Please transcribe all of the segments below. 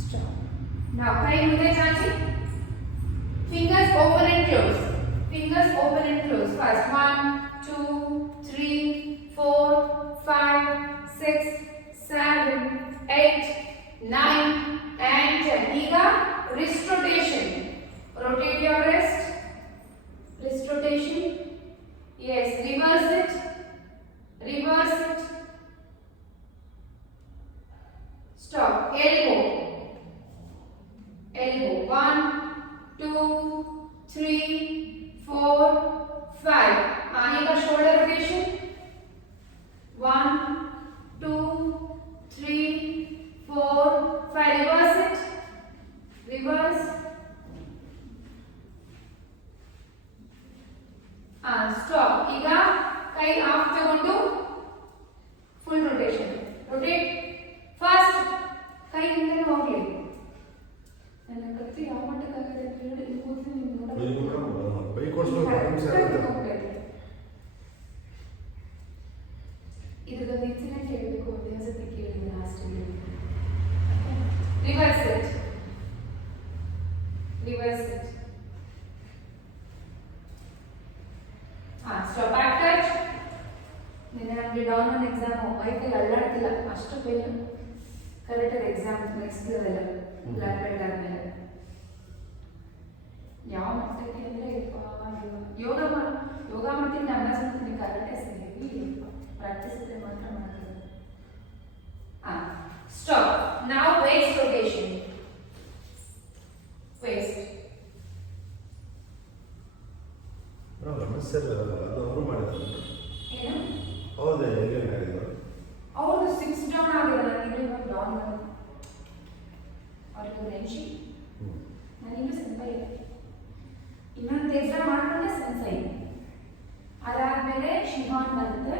Stop. Now kai munde chachi. Fingers open and close. Fingers open and close. First 1, 2, 3, 4, 5, 6, 7, 8, 9 and 10. Iga wrist rotation. Rotate your wrist. Wrist rotation. Yes, reverse it. Reverse it. Stop. Elbow. Elbow. 1, 2, 3, 4, 5. Iga shoulder rotation. 1, 2, 3, 4, 5. Reverse it. Reverse. Stop. Iga kai half tagondu full rotation. Rotate. First kai hinde ಹೋಗಲಿ. ನನ್ನ ಕತ್ತಿ ಯಾವ ಮಟ್ಟಕ್ಕೆ ಆಗಿದೆ ಅಂತ ಹೇಳಿ ಇಲ್ಲಿ ಕೂತು ನಿಮಗೆ ಬೈ ಕೊಡ್ಸೋದು ಪ್ರಾಬ್ಲಮ್ಸ್ ಆಗುತ್ತೆ. ಇದೊಂದು ಇನ್ಸಿಡೆಂಟ್ ಹೇಳಬೇಕು ಅಂತ ಸತಿ ಕೇಳಿದೆ ಲಾಸ್ಟ್ ಇಲ್ಲಿ. Reverse it. Reverse it. Stop back touch. ನಿನ್ನೆ ನಮಗೆ ಡೌನ್ ಆನ್ ಎಕ್ಸಾಮ್ ಮೈಕೈ ಅಲ್ಲಾಡ್ತಿಲ್ಲ ಅಷ್ಟು ಪೇನ್. ಕರೆಕ್ಟಾಗಿ exam next level black belt ಆದಮೇಲೆ ಯಾವ ಮಟ್ಟಕ್ಕೆ ಅಂದರೆ ಯೋಗ ಮಾಡ್ತೀನಿ ಅಭ್ಯಾಸ ಮಾಡ್ತೀನಿ ಕರೆಕ್ಟೇ ಸರಿ ಪ್ರಾಕ್ಟೀಸ್ ಇದ್ರೆ ಮಾತ್ರ ಮಾಡ್ತೀನಿ. ಸ್ಟಾಪ್. ನಾವು ವೇಸ್ಟ್ ರೊಟೇಷನ್. ವೇಸ್ಟ್ ಸರ್ ಅದು ಅವರು ಮಾಡಿದ್ದಾರೆ. ಏನು ಹೌದಾ ಎಲ್ಲಿ ಮಾಡಿದ್ರು ಅವರು 6 ಡೌನ್ ಆಗಿದೆ. ನನಗೆ ಇವಾಗ ಡೌನ್ ಅವ್ರಿಗೆ ರೇಂಜಿ ನಾನಿನ್ನೂ ಸೆನ್ಸೈ ಇದೆ. ಇನ್ನೊಂದು ಎಕ್ಸಾಮ್ ಮಾಡ್ಕೊಂಡೆ ಸೆನ್ಸೈ. ಅದಾದಮೇಲೆ ಶಿವಾನ್ ಬರುತ್ತೆ.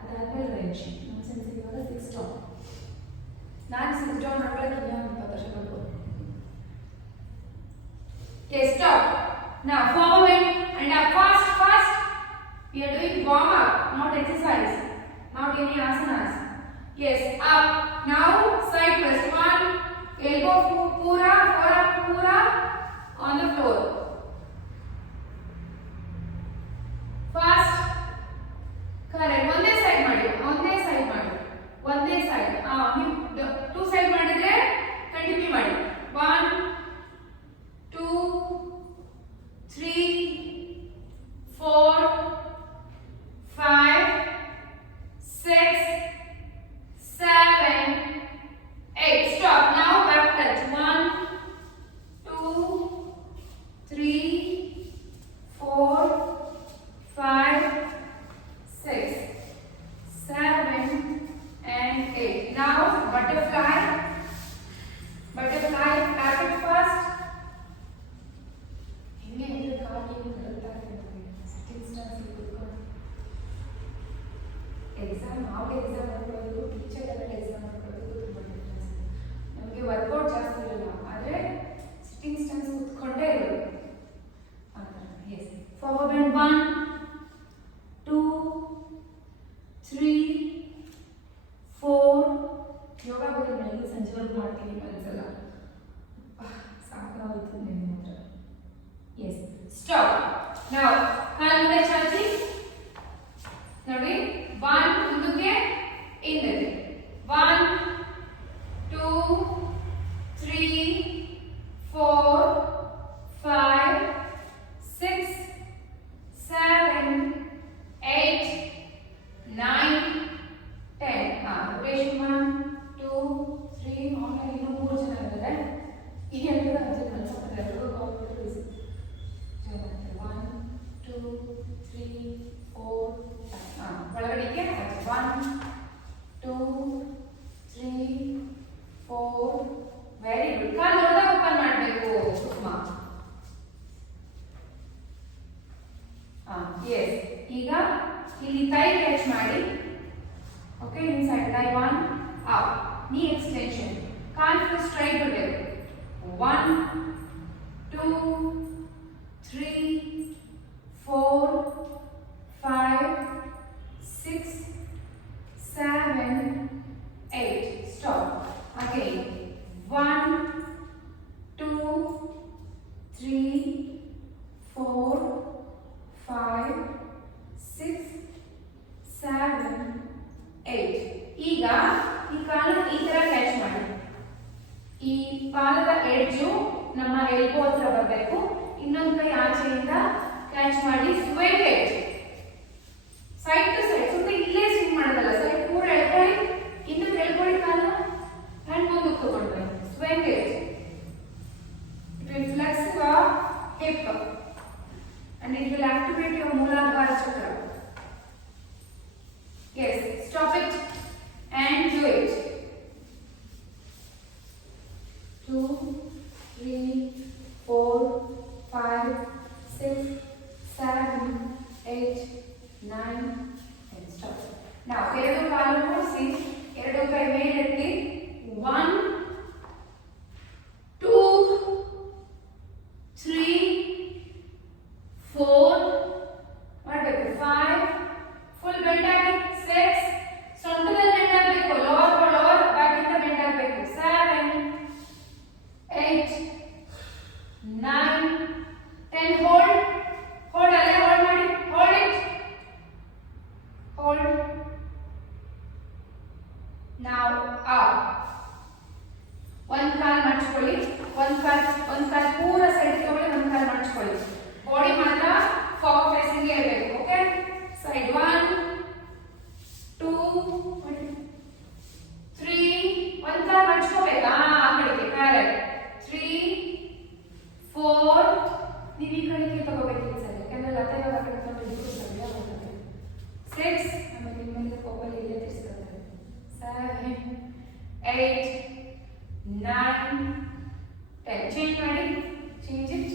ಅದಾದಮೇಲೆ ರೇಂಜಿ. ನಮ್ಮ ಸೆನ್ಸೈ ಇವಾಗ 6 ಡೌನ್. ನಾನು 6 ಡೌನ್ ಮಾಡ್ಕೊಳ್ಳೋಕೆ ಇನ್ನೊಂದು 20 ವರ್ಷ ಬೇಕು. Okay, stop. Now forward and up. Fast. We are doing warm up, not exercise, not any asanas. Yes, up. Now side twist. 1, elbow forearm pura on the floor. Fast. Correct. One side ಮಾಡಿ. ಒಂದೇ side. ನೀವು 2 side ಮಾಡಿದ್ರೆ continue ಮಾಡಿ. 1, 2, 3, 4, 5, 6, 7, 8. Stop. Now back touch. 1, 2, 3, 4, 5, 6, 7 and 8. Now butterfly. Tap it first. ಹಿಂಗೆ ಹಿಂಗೆ ಕಾಲು correct ಆಗ್ತದೆ. Exam ನಾವು exam ಮಾಡ್ಕೊಳ್ಳೋದು ಟೀಚರ್ ಎಲ್ಲ ಎಕ್ಸಾಮ್ ಮಾಡ್ಕೊಳ್ಳೋದು ತುಂಬ ಡಿಫ್ರೆನ್ಸ್. ನಮಗೆ ವರ್ಕೌಟ್ ಜಾಸ್ತಿ ಇರಲ್ಲ, ಆದರೆ ಸಿಟ್ಟಿಂಗ್ ಸ್ಟೆನ್ಸ್ ಕೂತ್ಕೊಂಡೇ ಇರೋದು ಆ ಥರ. ಎಸ್. Forward bend 1, 2, 3, 4. ಯೋಗ ಬಗ್ಗೆ ಬೆಳಗ್ಗೆ ಸಂಜೆವರೆಗೂ ಮಾಡ್ತೀನಿ ಕಲಿಸಲ್ಲ. ಸಾಕಾಗೋಯ್ತು ನಿಮ್ಮ ಹತ್ರ. ಎಸ್. ಸ್ಟಾಪ್. ನಾವು ಕಾಲಿಂದ ಚಾಚಿ ನೋಡಿ. 1 ಮುಂದಕ್ಕೆ ಹಿಂದಕ್ಕೆ. 1, 2, 3, 4, 5, 6, 7, 8, 9, 10. rotation 1, 2, 3. ಆನ್ಲೈನ್ ಇನ್ನೂ 3 ಜನ ಇದ್ದಾರೆ. ಈ ಎಲ್ಲರೂ ಅಜ್ಜಿ ಕಲಿಸ್ತಾರೆ. ಎಲ್ಲರೂ ಕಾಂಪಿಟೇಟಿವ್ 1, 2, 3, 4, 5. ಒಳಗಡೆಗೆ 1, 2, 3, 4. Very good. ಕಾಲು ದೊಡ್ಡದಾಗಿ ಓಪನ್ ಮಾಡಬೇಕು ಸುಷ್ಮಾ. ಎಸ್. ಈಗ ಇಲ್ಲಿ ಕೈ ಕ್ಯಾಚ್ ಮಾಡಿ. ಓಕೆ, ಇನ್ಸೈಡ್ ಕೈ 1 ಅಪ್. ನೀ ಎಕ್ಸ್ಟೆನ್ಷನ್. ಕಾಲು ಫುಲ್ ಸ್ಟ್ರೈಟ್ ಇರಬೇಕು. 1, 2, 3, 4, 5, 6, 7, 8. Stop. Again. 1, ಪಾದದ ಎಡ್ಜು ನಮ್ಮ ಎಲ್ಬೋ ಹತ್ರ ಬರಬೇಕು. ಇನ್ನೊಂದು ಕೈ ಆಚೆಯಿಂದ ಕ್ಯಾಚ್ ಮಾಡಿ ಸ್ವೇಂಗ್ ಎಡ್ಜ್ ಸೈಡ್ ಟು ಸೈಡ್. ಸುಮ್ಮನೆ ಇಲ್ಲೇ ಸ್ವಿಂಗ್ ಮಾಡೋದಲ್ಲ, ಸೈಡ್ ಪೂರ ಎಳ್ಕೊಳ್ಳಿ, ಇನ್ನು ಎಳ್ಕೊಳ್ಳಿ ಕಾಲ ಹ್ಯಾಂಡ್ ಮುಂದಕ್ಕೆ ತಗೊಂಡು ಸ್ವೇಂಗ್ edge. It will flex your hip and it will activate your Muladhara chakra. Yes, stop it and do it. 2, 3, 4, 5, 6, 7, 8, 9 and stop. Now, ಎರಡು ಕಾಲು ಮೂಡಿಸಿ, ಎರಡು ಕೈ ಮೇಲೆತ್ತಿ. 1, 2, 3, 4 ಮಾಡಬೇಕು. 5 ಫುಲ್ ಬೆಂಡ್ ಆಗಿ. 6 ಸೊಂಟದಲ್ಲಿ ಬೆಂಡ್ ಆಗಬೇಕು. ಲೋವರ್ ಬ್ಯಾಕ್ ಇಂದ ಬೆಂಡ್ ಆಗಬೇಕು. 7, 8, 9, 10 ಹೋಲ್ಡ್ ಅಲ್ಲೇ ಹೋಲ್ಡ್ ಮಾಡಿ. Hold it. Hold. Now up. ಒಂದು ಕಾಲು ಮಡಚ್ಕೊಳ್ಳಿ. ಒಂದು ಕಾಲು ಪೂರ ಸೈಡ್ ತಗೊಳ್ಳಿ, ಒಂದು ಕಾಲು ಮಡಚ್ಕೊಳ್ಳಿ. ಬಾಡಿ ಮಾತ್ರ ಫಾರ್ವರ್ಡ್ ಫೇಸಿಂಗ್ ಇರಬೇಕು. ಓಕೆ, ಸೈಡ್ 1, 2, 3, ಒಂದು ಕಾಲು ಮಡಚ್ಕೋಬೇಕಾ ಆ ಕಡೆಗೆ. ಕರೆಕ್ಟ್. 3, 4 ನೀವು ಈ ಕಡೆಗೆ ತಗೋಬೇಕು ಸರ್, ಯಾಕಂದ್ರೆ ಲತೆ ಇವಾಗ ಕಡೆ ತಗೊಂಡು 6 ಆಮೇಲೆ ನಿಮ್ಮೆಲ್ಲ ಕೋಪಲ್ಲಿ ಇಲ್ಲೇ ತಿರ್ಸ್ಕೊತಾರೆ. 7, 8, 9, 10 ಚೇಂಜ್ ಮಾಡಿ. Change it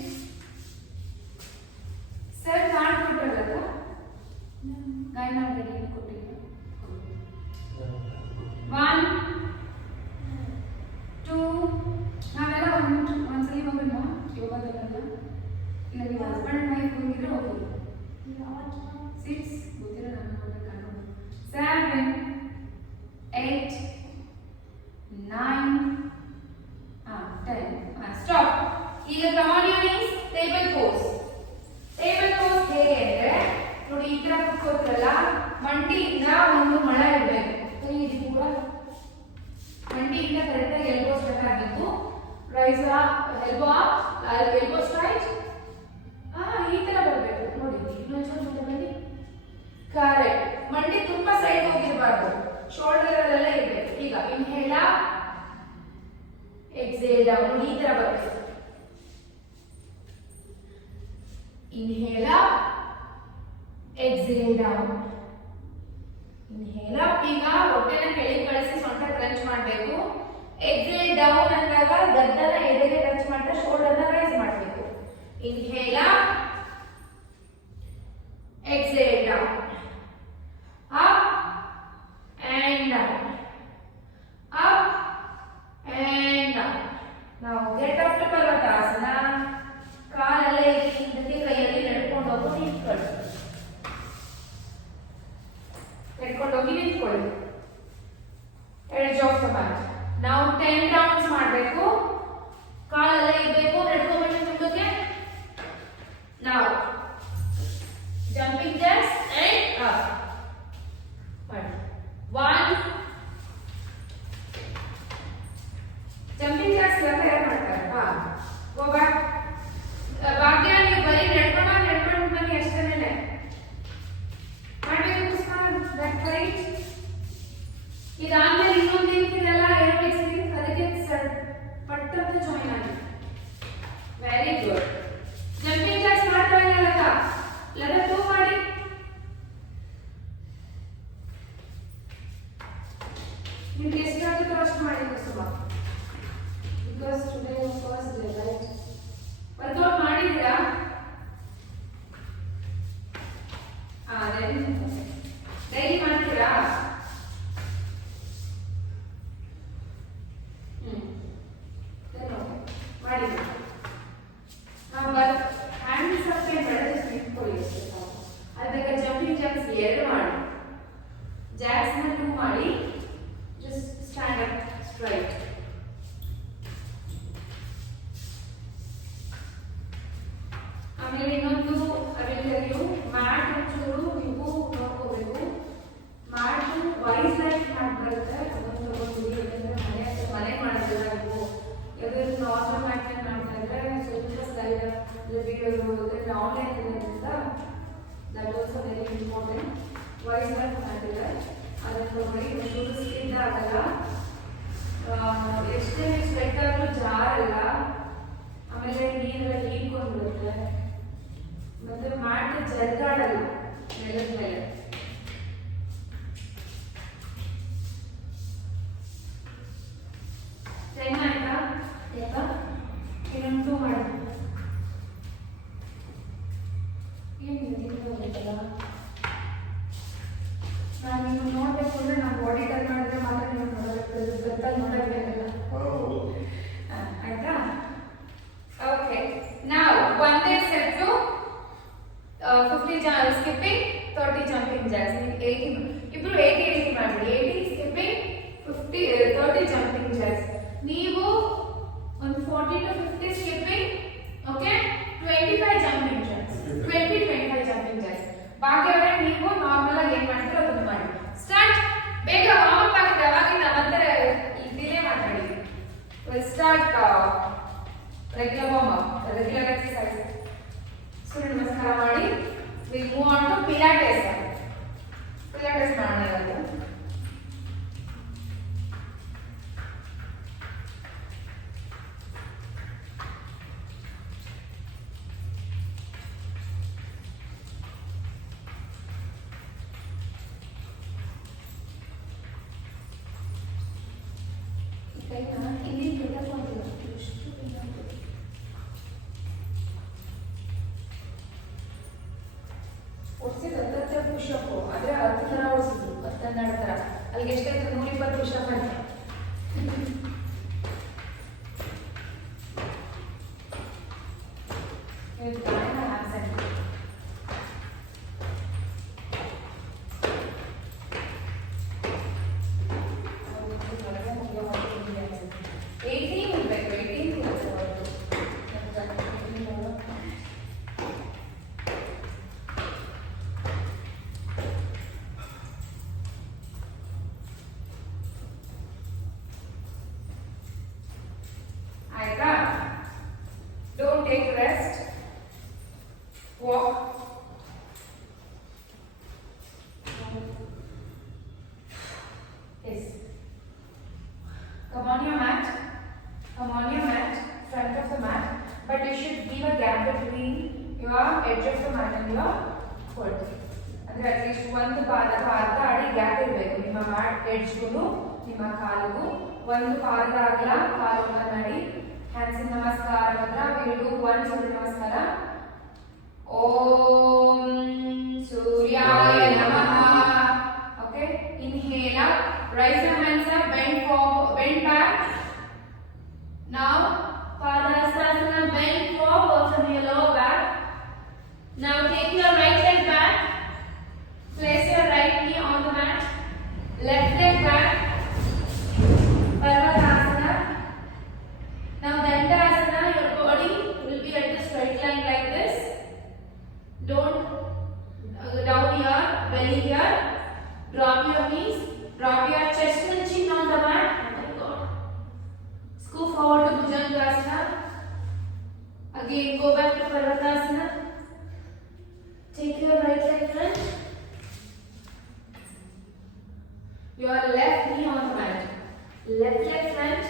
sir. ಮಾಡ್ಕೊಟ್ರಲ್ಲ ಗಾಯ ಮಾಡಬೇಡಿ, ಕೊಟ್ಟಿಲ್ಲ. 1, 2 ನಾವೆಲ್ಲ ಒಂದ್ಸಲಿ ಹೋಗೋಣ ಯೋಗದಲ್ಲ. ಇಲ್ಲ ನೀವು ಹಸ್ಬೆಂಡ್ ವೈಫ್ ಹೋಗಿದ್ರೆ ಹೋಗಿ. 6 ಗೊತ್ತಿಲ್ಲ, ನಾನು ನೋಡಬೇಕು. 7, 8, 9, 10. ಸ್ಟಾಪ್. ಈಗ come on your knees, table pose. Table pose ಹೇಗೆ ಅಂದ್ರೆ ನೋಡಿ, ಈ ತರ ಕೂತ್ಕೋತಿರಲ್ಲ, ಮಂಡಿಯಿಂದ ಒಂದು ಮೊಳ ಇಡಬೇಕು. ಇದು ಕೂಡ ಮಂಡಿಯಿಂದ ಕರೆಕ್ಟಾಗಿ ಎಲ್ಬೋ ಸ್ಟ್ರೈಟ್ ಆಗಬೇಕು. Raise elbow straight. ಈ ತರ ಬರಬೇಕು ನೋಡಿ. ಇನ್ನೊಂಚೂರು ಮುಂದೆ ಬನ್ನಿ. ಕರೆಕ್ಟ್. ಮಂಡಿ ತುಂಬಾ ಸೈಡ್ ಹೋಗಿರಬಾರ್ದು, ಶೋಲ್ಡರ್ ಅಲ್ಲೆಲ್ಲ ಇರಬೇಕು. ಈಗ ಇನ್ಹೇಲ್ ಅಪ್, ಎಕ್ಸೇಲ್ ಡೌನ್. ಈ ತರ ಬರಬೇಕು. Inhale up, exhale down. Inhale up. ಈಗ ಹೊಟ್ಟೆನ ಕೆಳಗೆ ಕಳಿಸಿ ಸೊಂಟ ಕ್ರಂಚ್ ಮಾಡಬೇಕು. ಎಕ್ಸೇಲ್ ಡೌನ್ ಅಂದಾಗ ಗದ್ದನ ಎದೆಗೆ ಟಚ್ ಮಾಡ್ತಾ ಶೋಲ್ಡರ್ನ ರೈಸ್ ಮಾಡಬೇಕು. Inhale up, exhale down. Up and down. Up and down. Now get up to Parvatasana. ಕಾಲಲ್ಲೇ ಹಿಂದಕ್ಕೆ ಕೈಯಲ್ಲಿ ನಡ್ಕೊಂಡು ಹೋಗಿ ನಿಂತ್ಕೊಳ್ಳಿ. ನಡ್ಕೊಂಡು ಹೋಗಿ ನಿಂತ್ಕೊಳ್ಳಿ. Edge of the mat. ನಾವು 10 ರೌಂಡ್ಸ್ ಮಾಡಬೇಕು. ಕಾಲಲ್ಲೇ ಇರಬೇಕು. ನಡ್ಕೊಂಡ್ಬನ್ನಿ ಮುಂದಕ್ಕೆ. ನಾವು ಜಂಪಿಂಗ್ ಜಸ್ಟ್ ಅಂಡ್ ಅಪ್ ಮಾಡಿ. 1 ಜಂಪಿಂಗ್ ಜಸ್ಟ್ ಯಾರು ಮಾಡ್ತಾರೆ? Go back. ಭಾಗ್ಯ ನೀವು ಬರೀ ನಡ್ಕೊಂಡು ಬನ್ನಿ ಅಷ್ಟೇನೆ ಮಾಡಬೇಕು. Back right. ಇದಾದ್ಮೇಲೆ ಇನ್ನೊಂದು ಏನಿದೆಲ್ಲ ಏರೋಬಿಕ್ಸ್, ಅದಕ್ಕೆ ಪಟ್ಟಂತ ಜಾಯಿನ್ ಆಗಿ. Very good. ಜಂಪಿಂಗ್ ಜಾಕ್ಸ್ ಮಾಡ್ತಾ ಇಲ್ಲ ಲತಾ 2 ಮಾಡಿ. ನಿಮ್ಗೆ ಎಷ್ಟಾಗುತ್ತೋ ಅಷ್ಟು ಮಾಡಿ ಸುಮಾ. Because today first day right. Workout ಮಾಡಿದ್ದೀರಾ? ಡೈಲಿ ಮಾಡ್ತೀರಾ? ಮಾಡಿ. ಹ್ಯಾಂಡ್ಸ್ ಅಪ್ ಅಂಡ್ ಬೆಳೆದು ನಿಂತ್ಕೊಳ್ಳಿ. ಅದಕ್ಕೆ ಜಂಪಿಂಗ್ ಜಾಕ್ಸ್ 2 ಮಾಡಿ. ಜಾಕ್ಸ್ನ 2 ಮಾಡಿ. Just stand up straight. ಆಮೇಲೆ ಇನ್ನೊಂದು ಅವೆಲ್ಲರಿಗೂ ಮ್ಯಾಟ್ ಒಂಚೂರು ನೀವು ನೋಡ್ಕೋಬೇಕು. ಮ್ಯಾಟ್ ವೈಸ್ ಲೈಫ್ ಮ್ಯಾಟ್ ಬರುತ್ತೆ, ಅದನ್ನು ತಗೊಂಡು. ಯಾಕಂದ್ರೆ ಮನೆ ಮಾಡೋದಿಲ್ಲ ನೀವು. ಯಾಕಂದರೆ ಆನ್ಲೈನ್ ಇರೋದ್ರಿಂದ that also very important. Voice work ಮಾಡಿದ್ದಾರೆ ಅದನ್ನು ನೋಡಿ, ಒಂದು ಸ್ಕಿನ್ ಆಗಲ್ಲ, ಎಷ್ಟೇ ಸ್ವೆಟ್ ಆದರೂ ಜಾರಲ್ಲ, ಆಮೇಲೆ ನೀರೆಲ್ಲ ಹೀರ್ಕೊಂಡ್ಬಿಡುತ್ತೆ, ಮತ್ತೆ ಮ್ಯಾಟ್ ಜರ್ಗಾಡಲ್ಲ ನೆಲದ ಮೇಲೆ. ಟೈಮ್ ಆಯ್ತಾ? ಆಯ್ತಾ? ಇನ್ನೊಂದು ಮಾಡಿ. ಏನಿಲ್ಲ, ನಾನು ನಿಮ್ಮನ್ನು ನೋಡಬೇಕು ಅಂದರೆ ನಾನು ಬಾಡಿ ಟರ್ನ್ ಮಾಡಿದ್ರೆ ಮಾತ್ರ ನೀವು ನೋಡಬೇಕು, ಗೊತ್ತಾಗಿ ನೋಡೋದಿಲ್ಲ. ಆಯ್ತಾ? ಓಕೆ, ನಾವು ಒಂದೇ ಸೆಟ್ಟು 50 ಸ್ಕಿಪ್ಪಿಂಗ್ 30 ಜಂಪಿಂಗ್ ಜಾಕ್ಸ್. 80 ಇಬ್ರು 80 ಮಾಡಿ. 80 ಸ್ಕಿಪ್ಪಿಂಗ್ 30 ಜಂಪಿಂಗ್ ಜಾಕ್ಸ್. ನೀವು ಒಂದು 40 to 50 skipping, okay, 25 jumping jacks, 25 jumping jacks. ಬಾಕಿಯವರೇ ನೀವು ನಾರ್ಮಲ್ ಆಗಿ ಏನ್ ಮಾಡ್ತೀರೋ ಅದನ್ನ ಮಾಡಿ. ಸ್ಟಾರ್ಟ್. ಬೇಗ ವಾರ್ಮ್ ಅಪ್ ಆಗಿದೆ, ಅವಾಗಿಂದ ಮತ್ತೆ ಡಿಲೇ ಮಾತಾಡಿ. Start. Regular warm up, regular exercise. Surya namaskar ಮಾಡಿ. We move on to pilates. Pilates ಮಾಡೋಣ ಇವತ್ತು. ಪುಷಪ್ ಆದ್ರೆ 10 ತರ ಓಡಿಸಿದ್ರು, 12 ತರ. ಅಲ್ಲಿಗೆ ಎಷ್ಟಾಯ್ತು? 120 ಪುಷಪ್ ಅಂತ. Don't take rest. Walk. Yes. Come on your mat. Come on your mat. Front of the mat. But you should give a gap between your edge of the mat and your foot. And at least ಒಂದು ಪಾದ ಅಡಿ gap ಇರಬೇಕು ನಿಮ್ಮ mat ಎಡ್ಜ್ಗೂ ನಿಮ್ಮ ಕಾಲಿಗೂ. ಒಂದು ಪಾದ ಅಗಲ ಕಾಲು ಮಾಡಿ. Hands in Namaskar Mudra. We will do one Surya Namaskara. Om Suryaya Namaha. Okay. Inhale up. Raise your hands up. Bend forward. Bend back. Now Padasana. Bend forward from your lower back. Now take your right leg back. Place your right knee on the mat. Left leg back. Parvatasana. Now Dandasana, your body will be at the straight line like this. Don't down here, belly here. Drop your knees. Drop your chest and chin on the mat. Oh my God. Scoop forward to Bhujangasana. Again, go back to Parvatasana. Take your right leg front. Your left knee on the mat. Left leg front.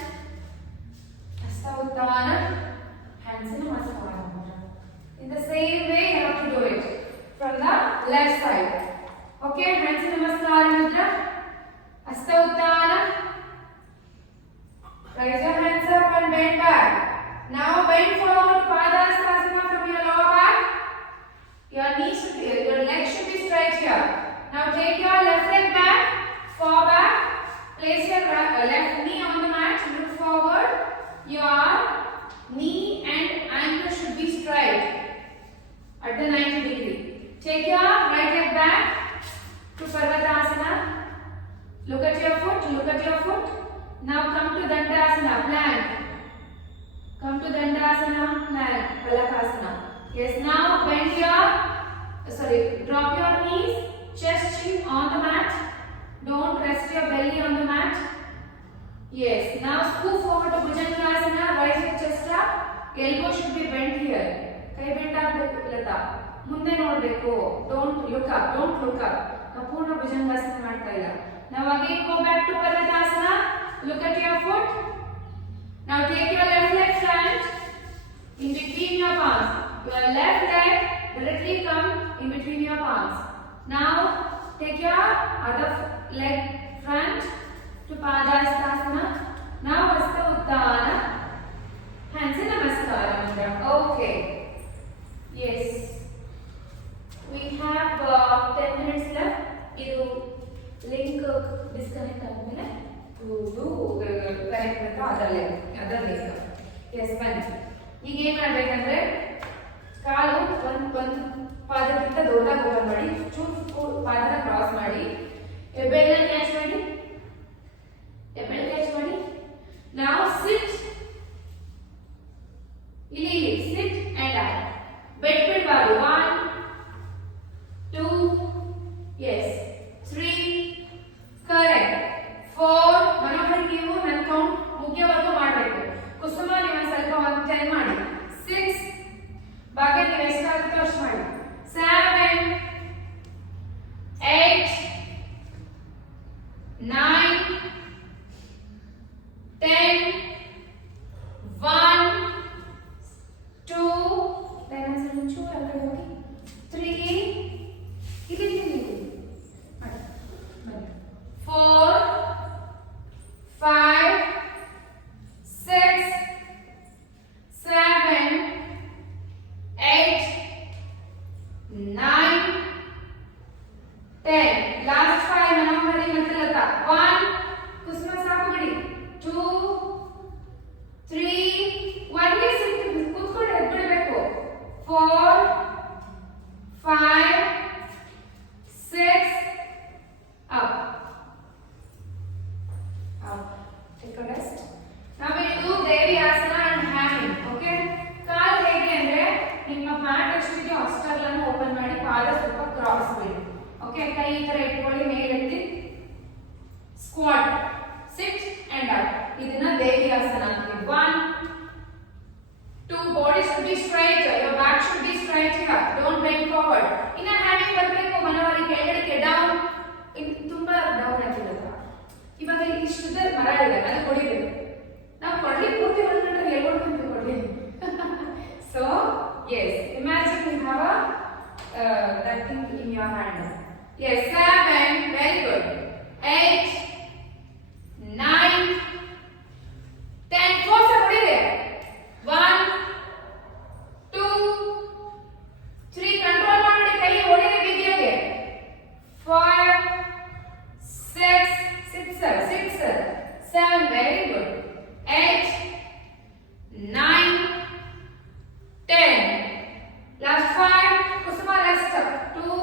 Uttana, hands in Namaskar Mudra. In the same way, you have to do it from the left side. Okay, hands in Namaskar Mudra. Hasta Uttana. Raise your hands up and bend back. Now bend forward, Padasana from your lower back. Your knees should be, your legs should be straight here. Now take your left leg back, fall back. Place your left knee on the mat. Look forward. Your knee and ankle should be straight at the 90 degree. Take your right leg back to Parvatasana. Look at your foot. Look at your foot. Now come to Dandasana, plank. Come to Dandasana, plank, Palakasana. Yes. Now bend your, drop your knees, chest chin on the mat. Don't rest your belly on the mat. Yes. Now scoop forward to Bhujangasana. Raise your chest up. Elbow should be bent here. Kai bent up. ಮಾಡಬೇಕು ಲತಾ, ಮುಂದೆ ನೋಡಬೇಕು. Don't look up, don't look up. ನಾವು ಪೂರ್ಣ ಭುಜಂಗಾಸನ ಮಾಡ್ತಾ ಇಲ್ಲ. Now again go back to Parivrtasana. Look at your foot. Now take your left leg front in between your palms. Your left leg directly come in between your palms. Now take your other leg front to Padahastasana. Now Hasta Uttana. Hands in Namaskara Mudra. Okay. Yes. We have 10 minutes left. ಇದು link disconnect ಆದ್ಮೇಲೆ ಇದು connect ಅಂತ ಅದರ link. S ಬನ್ನಿ. ಈಗ ಏನ್ ಮಾಡ್ಬೇಕಂದ್ರೆ ಕಾಲು ಒಂದು ಪಾದಕ್ಕಿಂತ ದೊಡ್ಡದಾಗಿ ಓಪನ್ ಮಾಡಿ, ಚೂರು ಪಾದನ ಕ್ರಾಸ್ ಮಾಡಿ, ಹೆಬ್ಬೆರಳನ್ನ ಕ್ಯಾಚ್ ಮಾಡಿ, ಹೆಬ್ಬೆರಳು ಕ್ಯಾಚ್ ಮಾಡಿ. ನಾವು ಸಿಟ್, ಇಲ್ಲಿ ಸಿಟ್ ಅಂಡ್ ಅಪ್. ಬೆಡ್ ಬಿಡಬಾರ್ದು. 1 2 ಎಸ್ 3 ಕರೆಕ್ಟ್ 4 ಮನೋಹರ್ ನೀವು ನನ್ನ ಕೌಂಟ್ ಮುಖ್ಯವರೆಗೂ ಮಾಡಬೇಕು. ಕುಸುಮ ನೀವು ಸ್ವಲ್ಪ ಒಂದು 10 ಮಾಡಿ. 6 ಭಾಗ್ಯ ನೀವು ಎಷ್ಟಾಗುತ್ತೋ ಅಷ್ಟು ಮಾಡಿ. 7 8 9 10 1 2 3 4 5 6 7 8 9 10. Last 5 ಮನೋಹರಿ ಮತ್ತು ಲತಾ. 1 ಕುಸುಮ ಸಾಕು ಬಿಡಿ. 2 3 1 ಕೂತ್ಕೊಂಡು ಎದ್ಬಿಡಬೇಕು. 4 5 6 up. Take a rest. Now we do Devi Asana and Hamming. Okay? ಕಾಲ್ ಹೇಗೆ ಅಂದ್ರೆ ನಿಮ್ಮ ಮ್ಯಾಟ್ ಎಷ್ಟಿದೆಯೋ ಅಷ್ಟನ್ನು ಓಪನ್ ಮಾಡಿ, ಪಾದ ಸ್ವಲ್ಪ ಕ್ರಾಸ್ ಬಿಡಿ. ಓಕೆ, ಕೈ ಈ ತರ ಇಟ್ಕೊಳ್ಳಿ, ಮೇಲೆತ್ತಿ ಸ್ಕ್ವಾಟ್, ಸಿಟ್ ಅಂಡ್ ಅಪ್. ಇದನ್ನ ದೇವಿ ಆಸನ ಅಂತೀವಿ. 1 2 body should be straight, your back should be straight here, don't bend forward. ಇನ್ನ ಹ್ಯಾಮಿಂಗ್ ಬರಬೇಕು. ಮನೋಹರಿ ಕೆಳಗಡೆ ಡೌನ್, ತುಂಬಾ ಡೌನ್ ಆಗಿಲ್ಲ. ಇವಾಗ ಇಷ್ಟುದ ಮರ ಇದೆ, ಅದು ಕೊಡಿಬೇಕು. ನಾವು ಕೊಡ್ಲಿಕ್ಕೆ ಪೂರ್ತಿ ಬಂದ್ಬಿಟ್ರೆ ಹೇಳ್ಕೊಡ್ಬೇಕು ಕೊಡ್ಲಿ. So yes, imagine you have that thing in your hand. Yes, 7 very good. 8 9 10 4 se ಹೊಡಿದೆ. 1 2 3 control ಮಾಡಿ, ಕೈ ಹೊಡಿದೆ ಬಿಗಿಯಾಗೆ. 5 6 7 very good. 8 9 10. Last 5 Kusuma, rest up. 2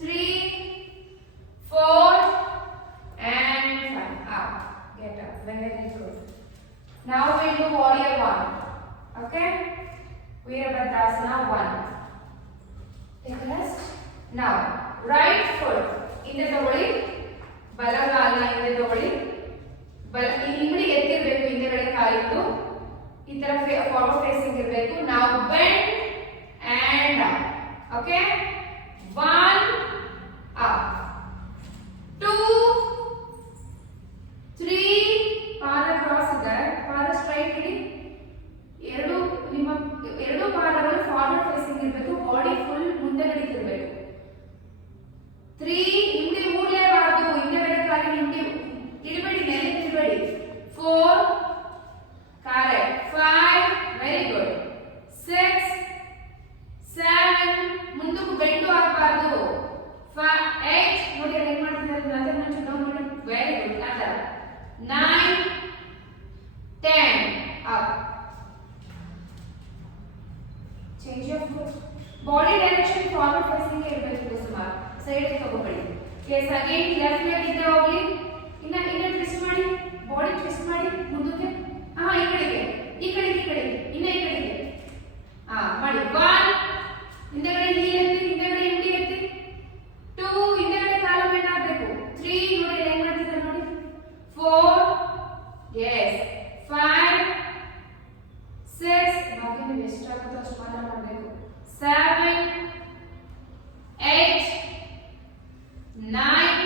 3 4 and 5. Up, get up. Very good. Now we do warrior 1. Okay, Virabhadrasana 1. Take a rest. Now right foot ಹಿಂದೆ ತಗೊಳ್ಳಿ, ಬಲಗಾಲನ ಹಿಂದೆ ತಗೊಳ್ಳಿ. ಹಿಂಬಡಿ ಎತ್ತಿರ್ಬೇಕು, ಹಿಂದೆಗಡೆ ಕಾಲಿಟ್ಟು ಈ ತರ forward facing ಇರಬೇಕು. ನಾವು bend and up. Okay, 1 up, 2 3 ಪಾದ ಕ್ರಾಸ್ ಇದೆ, ಪಾದ ಸ್ಟ್ರೈಟ್ ಇಡಿ. ನಿಮ್ಮ ಎರಡು ಪಾದಗಳು ಫಾರ್ವರ್ಡ್ ಫೇಸಿಂಗ್ ಇರಬೇಕು, ಬಾಡಿ ಫುಲ್ ಮುಂದೆಗಡೆ ಇರಬೇಕು. 3 ಹಿಂದೆ ಊರ್ಲೇಬಾರ್ದು, ಹಿಂದೆಗಡೆ ಕಾಲಿ ಹಿಂದೆ ಇಡಬೇಡಿ, ನೆಲೆ ಇಡಬೇಡಿ. 4 correct. 5 very good. 6 7 ಮುಂದಕ್ಕೆ ಬೆಂಡು ಆಗಬಾರ್ದು. 8 ನೋಡಿ ಹೇಗೆ ಮಾಡ್ತಿದ್ದಾರೆ, ಅದನ್ನ ಮುಂಚೆ ಡೌನ್ ಮಾಡಿ. Very good. ಅದ 9 10 up. Change your foot. Body direction forward facing ಇರಬೇಕು. ಸುಮಾರು side ತಗೋಬೇಡಿ. Yes, again left leg ಇದೆ ಹೋಗ್ಲಿ. ಇನ್ನ ಟ್ವಿಸ್ಟ್ ಮಾಡಿ, ಬಾಡಿ ಟ್ವಿಸ್ಟ್ ಮಾಡಿ ಮುಂದಕ್ಕೆ. ಈ ಕಡೆಗೆ ಇನ್ನ ಈ ಕಡೆಗೆ ಮಾಡಿ. 1 ಹಿಂದೆಗಡೆ ನೀರು ಎತ್ತಿ, ಹಿಂದೆಗಡೆ ಹಿಂಡಿ ಎತ್ತಿ. 2 ಹಿಂದೆಗಡೆ ಕಾಲು ಬೆಂಡ್ ಆಗಬೇಕು. 3 ನೋಡಿ ಹೆಂಗ್ ಮಾಡ್ತಿದ್ದಾರೆ ನೋಡಿ. 4 yes 5 6 ಬಾಕಿ ನೀವು ಎಷ್ಟಾಗುತ್ತೋ ಅಷ್ಟು ಮಾತ್ರ ಮಾಡಬೇಕು. 7, 8, 9,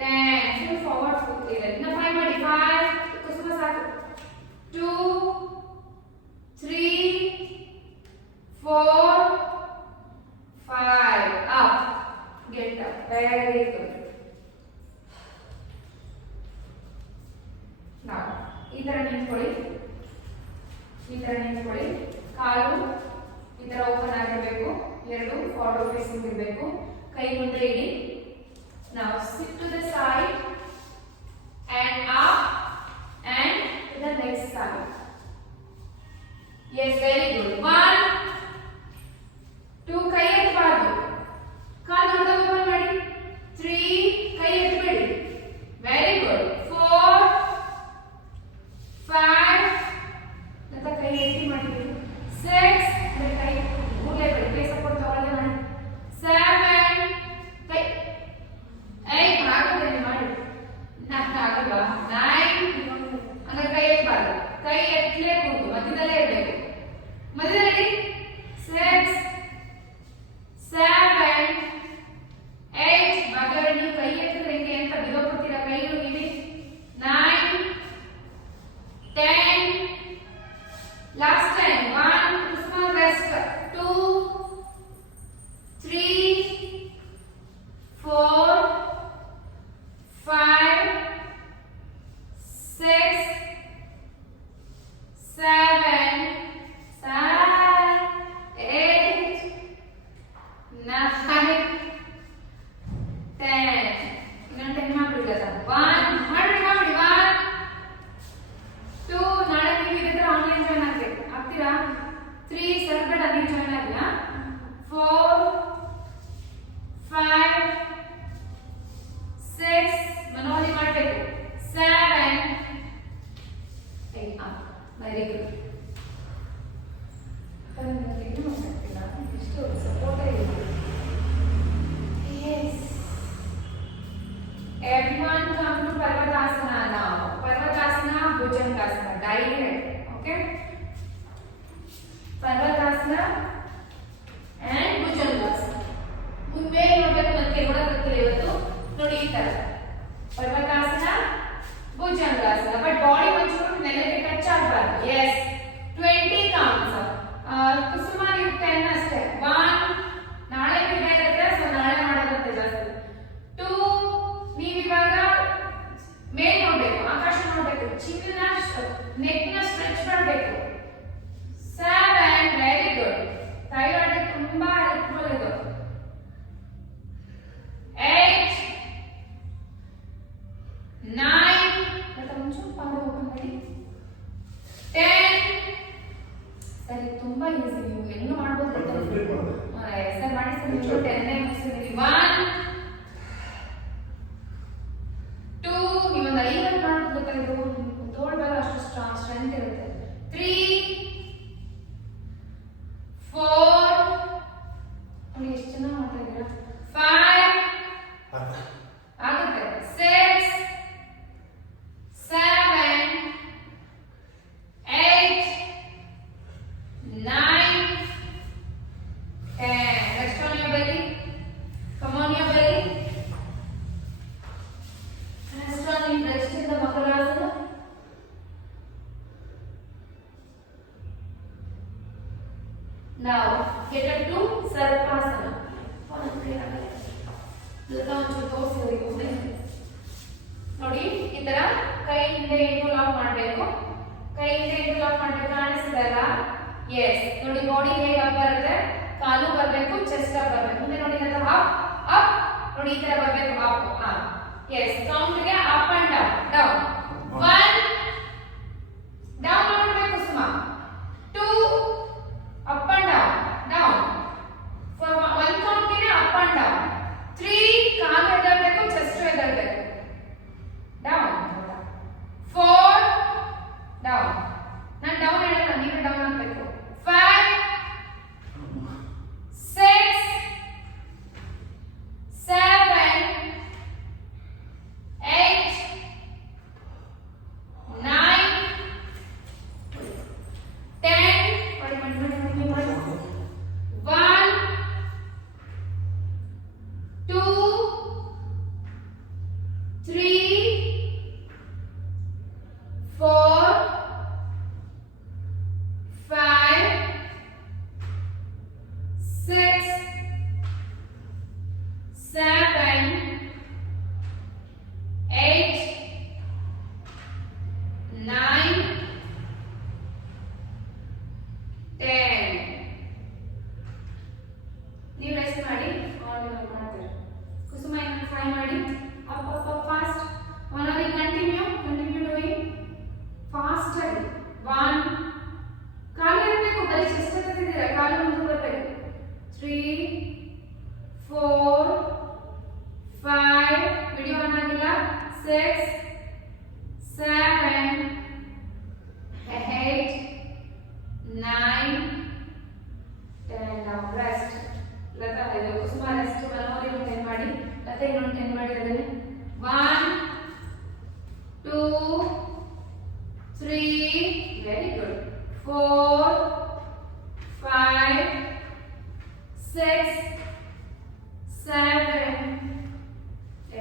10. Full forward foot ಇದೆ. ಇನ್ನ 5 ಮಾಡಿ. 5 ಕುಸುಮ ಸಾಕು. 2, 3, 4, 5. Up. Get up. Very good. Now, ಈ ತರ ನಿಂತ್ಕೊಳ್ಳಿ. ಕಾಲು ಈ ತರ ಓಪನ್ ಆಗಿರಬೇಕು. ಎರಡು ಫಾರ್ವರ್ಡ್ ಫೇಸಿಂಗ್ ಇರಬೇಕು. ಕೈ ಮುಂದೆ ಇಡಿ. Now sit to the side and up and to the next side. Yes, very good. 1, 2 ಕೈ ಎತ್ತಬಾರ್ದು. ಕಾಲು ದೊಡ್ಡ ಓಪನ್ ಮಾಡಿ. 3 ಕೈ ಎತ್ತಬೇಡಿ. Very good. 4, 5 ನಂತ ಕೈ ಎತ್ತಿ ಮಾಡಿ. 6 ಕೈ ಮುಗ್ಲೇಬೇಡಿ. ಕೈ ಸಪೋರ್ಟ್ ತಗೊಳ್ಳದೆ ಮಾಡಿ. 7 ಕೈ 8 ಆಗುತ್ತೆ ಮಾಡಿ. ಆಗಲ್ವಾ? 9 ಅಂದ್ರೆ ಕೈ ಎತ್ತಬಾರ್ದು. ಕೈ ಎತ್ತಲೇಬೇಕು. ಮಧ್ಯದಲ್ಲೇ ಇರಬೇಕು. ಮಧ್ಯದಲ್ಲಿ 6, 7, 8 ಬಾಗಿಲಲ್ಲಿ ನೀವು ಕೈ ಎತ್ತಿದ್ರೆ ಹೆಂಗೆ ಅಂತ ಬಿಡೋಗ್ಬಿಡ್ತೀರಾ. ಕೈಗಳು ಇಡಿ. 9, 10. Last time. 1 small rest. 2, 3, 4, 5, 6, 7, 8, 9, 10. ಇನ್ನೊಂದು 10 ಮಾಡ್ಬಿಡ್ಲದ. 1 ಮಾಡಿ. 1, 2 ನಾಳೆ ನೀವು ಇದೇ ತರ ಆನ್ಲೈನ್ ಜಾಯ್ನ್ ಆಗ್ತೀರಾ. 3 ಸರ್ಬೇಡ ನೀವು ಜಾಯ್ನ್ ಆಗಿಲ್ಲ. 4, 5, 6 ಮನೋಹರಿ ಮಾಡಬೇಕು. 7, 8 ವೆರಿ ಗುಡ್. ಇಷ್ಟು ಸಪೋರ್ಟ್ ಇದೆ. Yes. Everyone come to Parvatasana now. Parvatasana, Bhujangasana. Direct. Okay? Parvatasana and Bhujangasana. ಮುಂದೆ ನೋಡಬೇಕು ಮತ್ತೆ ಕೂಡ ಗೊತ್ತಿಲ್ಲ ಇವತ್ತು. ನೋಡಿ ಈ ತರ ಪರ್ವತಾಸನ, ಭುಜಂಗಾಸನ. ಬಟ್ ಬಾಡಿ ಒಂಚೂರು ನೆಲಕ್ಕೆ ಟಚ್ ಆಗಬಾರ್ದು. S 20 counts. ಕುಸುಮ ನೀವು 10 ಅಷ್ಟೇ. 1 ನಾಳೆ ಬಿಡೇ ಇರುತ್ತೆ, ಸೊ ನಾಳೆ ಮಾಡೋದಂತೆ ಜಾಸ್ತಿ. 2 ನೀವು ಇವಾಗ ಮೇಲ್ ನೋಡ್ಬೇಕು, ಆಕಾಶ ನೋಡ್ಬೇಕು, ಚಿನ್ನ ನೆಕ್ ನ ಸ್ಟ್ರೆಚ್ ಮಾಡಬೇಕು. 7 ವೆರಿ ಗುಡ್. ಥೈರಾಯ್ಡ್ ತುಂಬಾ ಹೆಲ್ಪ್ಫುಲ್ ಇದು. 8, 9 ಮತ್ತೆ ಒಂಚೂರು ಪಾದ ಓಪನ್ ಮಾಡಿ. 10 ಸರಿ, ತುಂಬಾ ಈಸಿ. ನೀವು ಹೆಂಗ್ ಮಾಡ್ಬೋದು ಸರ್ ಮಾಡಿ ಸರ್. ನೀವು 10 ಮುಗಿಸಿದ್ರಿ. 1, 2 ನೀವೊಂದು 50 ಮಾಡೋದು ಗೊತ್ತಾಗಿದೆ. ತೋಳ್ಬಾರ ಅಷ್ಟು ಸ್ಟ್ರೆಂತ್ ಇರುತ್ತೆ. 3, 4 ನೋಡಿ ಎಷ್ಟು ಚೆನ್ನಾಗಿ ಮಾಡ್ತಾ ಇದ್ದೀರಾ. 5 ಆಗುತ್ತೆ. 6, 7, 8, 9, 10. Rest on your belly. Come on your belly. Rest in the Makalasana. Now get up to Sarvasana. ನೋಡಿ ಈ ತರ ಕೈಯಿಂದ ಇಂಟರ್ಲಾಕ್ ಮಾಡಬೇಕು. ಕೈಯಿಂದ ಇಂಟರ್ಲಾಕ್ ಮಾಡಬೇಕು. ಕಾಣಿಸ್ತಿದಲ್ಲ? ಎಸ್ ನೋಡಿ. ಬಾಡಿ ಹೇಗೆ ಅಪ್ ಬರುತ್ತೆ, ಕಾಲು ಬರಬೇಕು, ಚೆಸ್ಟ್ ಅಪ್ ಬರಬೇಕು. ಮುಂದೆ ನೋಡಿ ಅಪ್ ಅಪ್ ನೋಡಿ ಈ ತರ ಬರಬೇಕು. Up yes. ಕೌಂಟ್ ಗೆ up and down. Down 1 down ಮಾಡಬೇಕು ಸುಮಾ. 2 up and down. Down for 1 count ಗೆ ಅಪ್ ಅಂಡ್ ಡೌನ್. 3 ಕಾಲು ಎದಳಬೇಕು, ಚೆಸ್ಟ್ ಎದಳಬೇಕು. Down 4 down. ನಾನು ಡೌನ್ ಹೇಳಲ್ಲ, ನೀವು ಡೌನ್ ಆಗಬೇಕು. 5 6 7 8 1 ಕಾಲು ಇರಬೇಕು ಬರೀ ಚೆಸ್ಟ್ ಎತ್ತಿದ್ದೀರಾ ಕಾಲು ಮುಂದೆ ಬರಬೇಕು 3 4 5 ವಿಡಿಯೋ ಆನ್ ಆಗಿಲ್ಲ 6 7 8 9 10 now rest ಲತಾ ಇದು ಕುಸುಮ ರೆಸ್ಟ್ ಮನೋಹರಿ 10 ಮಾಡಿ ಲತಾ ಇನ್ನೊಂದು 10 ಮಾಡಿ ಅದನ್ನೇ 1 2 3 very good 4 5 6 7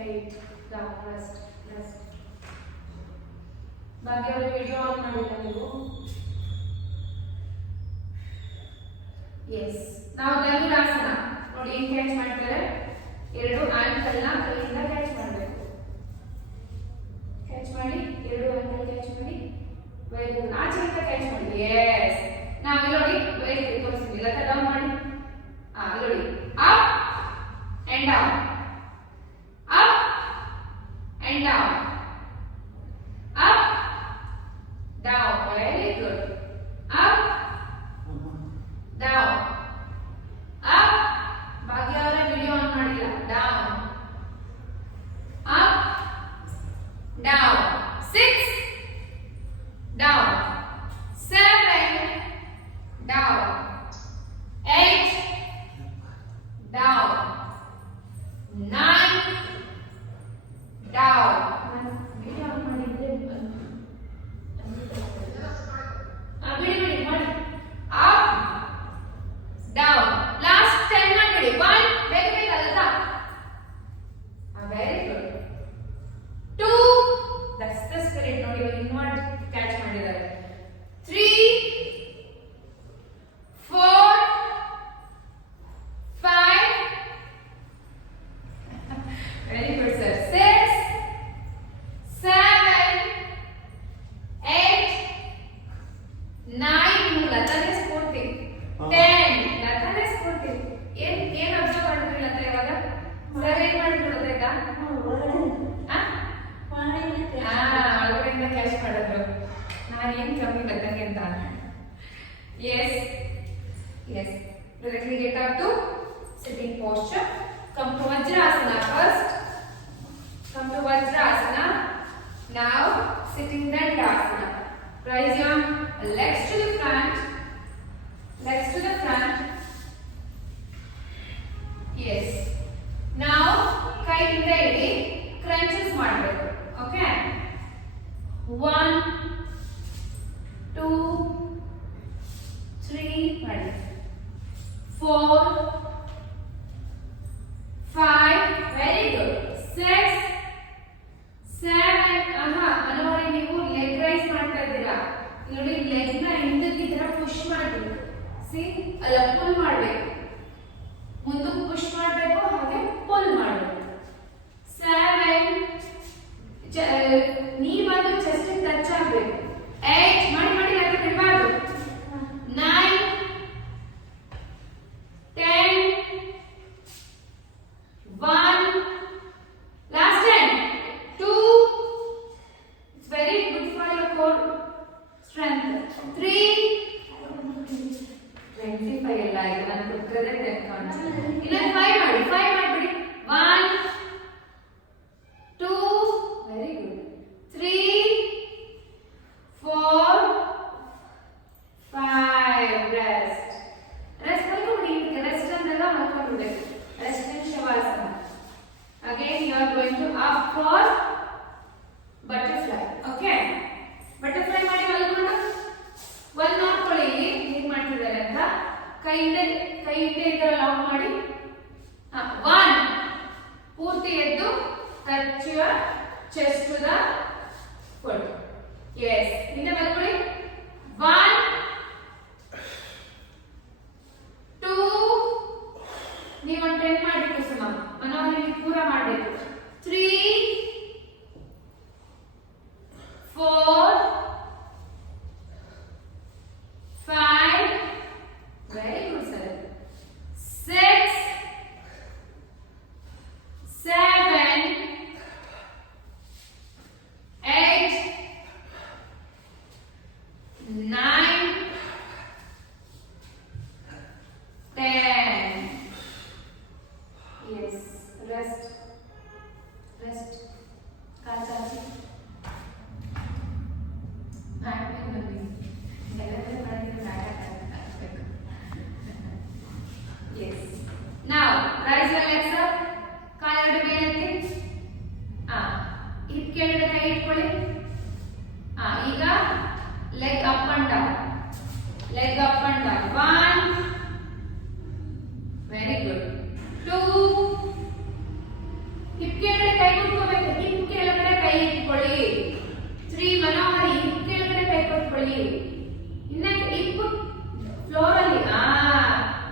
8 down rest ಭಾಗ್ಯ ಅವರ ವಿಡಿಯೋ ಆನ್ ಮಾಡಿಲ್ಲ ನೀವು ಎಸ್ ನಾವು ಧನುರಾಸನ ನೋಡಿ ಏನು ಕ್ಯಾಚ್ ಮಾಡ್ತಾರೆ ಎರಡು ಆಂಕಲ್ ನ ಕೈಯಿಂದ ಕ್ಯಾಚ್ ಮಾಡಬೇಕು ಕ್ಯಾಚ್ ಮಾಡಿ ಎರಡು ಆಂಕಲ್ ಕ್ಯಾಚ್ ಮಾಡಿ ವೆರಿ ಆಚೆಯಿಂದ ಕ್ಯಾಚ್ ಮಾಡಿ ಎಸ್ ನಾವು ನೋಡಿ ವೆರಿ ತೋರಿಸ್ತೀವಿ ಲತಾ ಡೌನ್ ಮಾಡಿ ನೋಡಿ up and down up and down up down very good up down up ಭಾಗ್ಯ ಅವರ ವಿಡಿಯೋ ಆನ್ ಮಾಡಿಲ್ಲ down up down 6 down 7 down 8 down 9 down video on ಮಾಡಿದ್ರೆ up down last 10 ಮಾಡಿ 1 ಬೇಕಲ್ಲ very good 2 that's the spirit ನೋಡಿ ಇವರು invert catch ಮಾಡಿದ್ದಾರೆ 3 4 5 very good sir 6 7 8 9 ಲತಾನೇ ಸ್ಫೂರ್ತಿ 10 ಲತಾನೇ ಸ್ಫೂರ್ತಿ ಏನ್ observe ಮಾಡಿದ್ರಿ ಲತಾ ಇವಾಗ ಸರ್ ಏನ್ ಮಾಡಿದ್ರು ಗೊತ್ತಾಯ್ತಾ ಒಳಗಡೆಯಿಂದ ಕ್ಯಾಚ್ ಮಾಡಿದ್ರು ನಾನು ಏನ್ ಕಮ್ಮಿ ಲತಾಗೆ ಅಂತ yes yes directly get up to sitting posture come to vajrasana first come to vajrasana now sitting dandasana raise your legs to the front yes now ಕೈ ಹಿಂದೆ ಇಡಿ crunches ಮಾಡಬೇಕು ಓಕೆ 1 2 3 ಮಾಡಿ 4 5 very good 6 7 ಮನೋಹರಿ ನೀವು ಲೆಗ್ ರೈಸ್ ಮಾಡ್ತಾ ಇದ್ದೀರಾ ನೋಡಿ leg ನ ಹಿಂದಕ್ಕೆ ಈ ತರ ಪುಷ್ ಮಾಡಬೇಕು ಸಿ ಅಲ್ಲ ಪುಲ್ ಮಾಡಬೇಕು ಮುಂದಕ್ಕೆ ಪುಷ್ ಮಾಡಬೇಕು ಹಾಗೆ ಪುಲ್ ಮಾಡಬೇಕು 7 ನೀ ಬಂದು ಚೆಸ್ಟ್ ಟಚ್ ಆಗಬೇಕು 8 ಮಾಡಿ ಅದು ಬಿಡಬಾರ್ದು 9 10 1 last 10 2 it's very good for your core strength 3 25 ಎಲ್ಲ ಆಯ್ತು ನಾನು ಕೊಟ್ಟಿರೋದೇ 10 ಕಾಣಿಸ್ತು ಇನ್ನೊಂದು 5 ಮಾಡಿಬಿಡಿ 1 2 ವೆರಿ ಗುಡ್ 3 4 5 ರೆಸ್ಟ್ ಮಾಡ್ಕೊಬಿಡಿ ರೆಸ್ಟ್ ಅಂತೆಲ್ಲ ಮಾಡ್ಕೊಂಡ್ಬಿಡ್ಬೇಕು rest in shavasana again you are going to up for butterfly okay butterfly ಮಾಡಿ ಮಲ್ಕೊಂಡು ಒಂದು ನೋಡ್ಕೊಳ್ಳಿ ಇಲ್ಲಿ ಹೇಗೆ ಮಾಡ್ತಿದ್ದಾರೆ ಅಂತ ಕೈಯಿಂದ ಇದರ ಲಾಕ್ ಮಾಡಿ 1 ಪೂರ್ತಿ ಎದ್ದು touch your chest to the foot yes ಹಿಂದೆ ಮಲ್ಕೊಳ್ಳಿ 1 2 ನೀವು 10 ಮಾಡಿ ಕುಸುಮ ಮನೋಹರಿ ಪೂರ ಮಾಡಬೇಕು 3 4 5 very good sir 6 7 8 Yes. Now, raise your legs up. ಕಾಲುಗಡೆ ಮೇಲೆತ್ತಿ. ಹಿಪ್ ಕೆಳಗಡೆ ಕೈ ಇಟ್ಕೊಳ್ಳಿ. ಈಗ leg up and down. Leg up and down. 1. Very good. 2. Hip ಕೆಳಗಡೆ ಕೈ ಕೊಟ್ಕೋಬೇಕು. ಹಿಪ್ ಕೆಳಗಡೆ ಕೈ ಇಟ್ಕೊಳ್ಳಿ. 3. ಮನೋಹರಿ ಹಿಪ್ ಕೆಳಗಡೆ ಕೈ ಕೊಟ್ಕೊಳ್ಳಿ. ಇನ್ನ ಹಿಪ್ ಫ್ಲೋರ್ ಅಲ್ಲಿ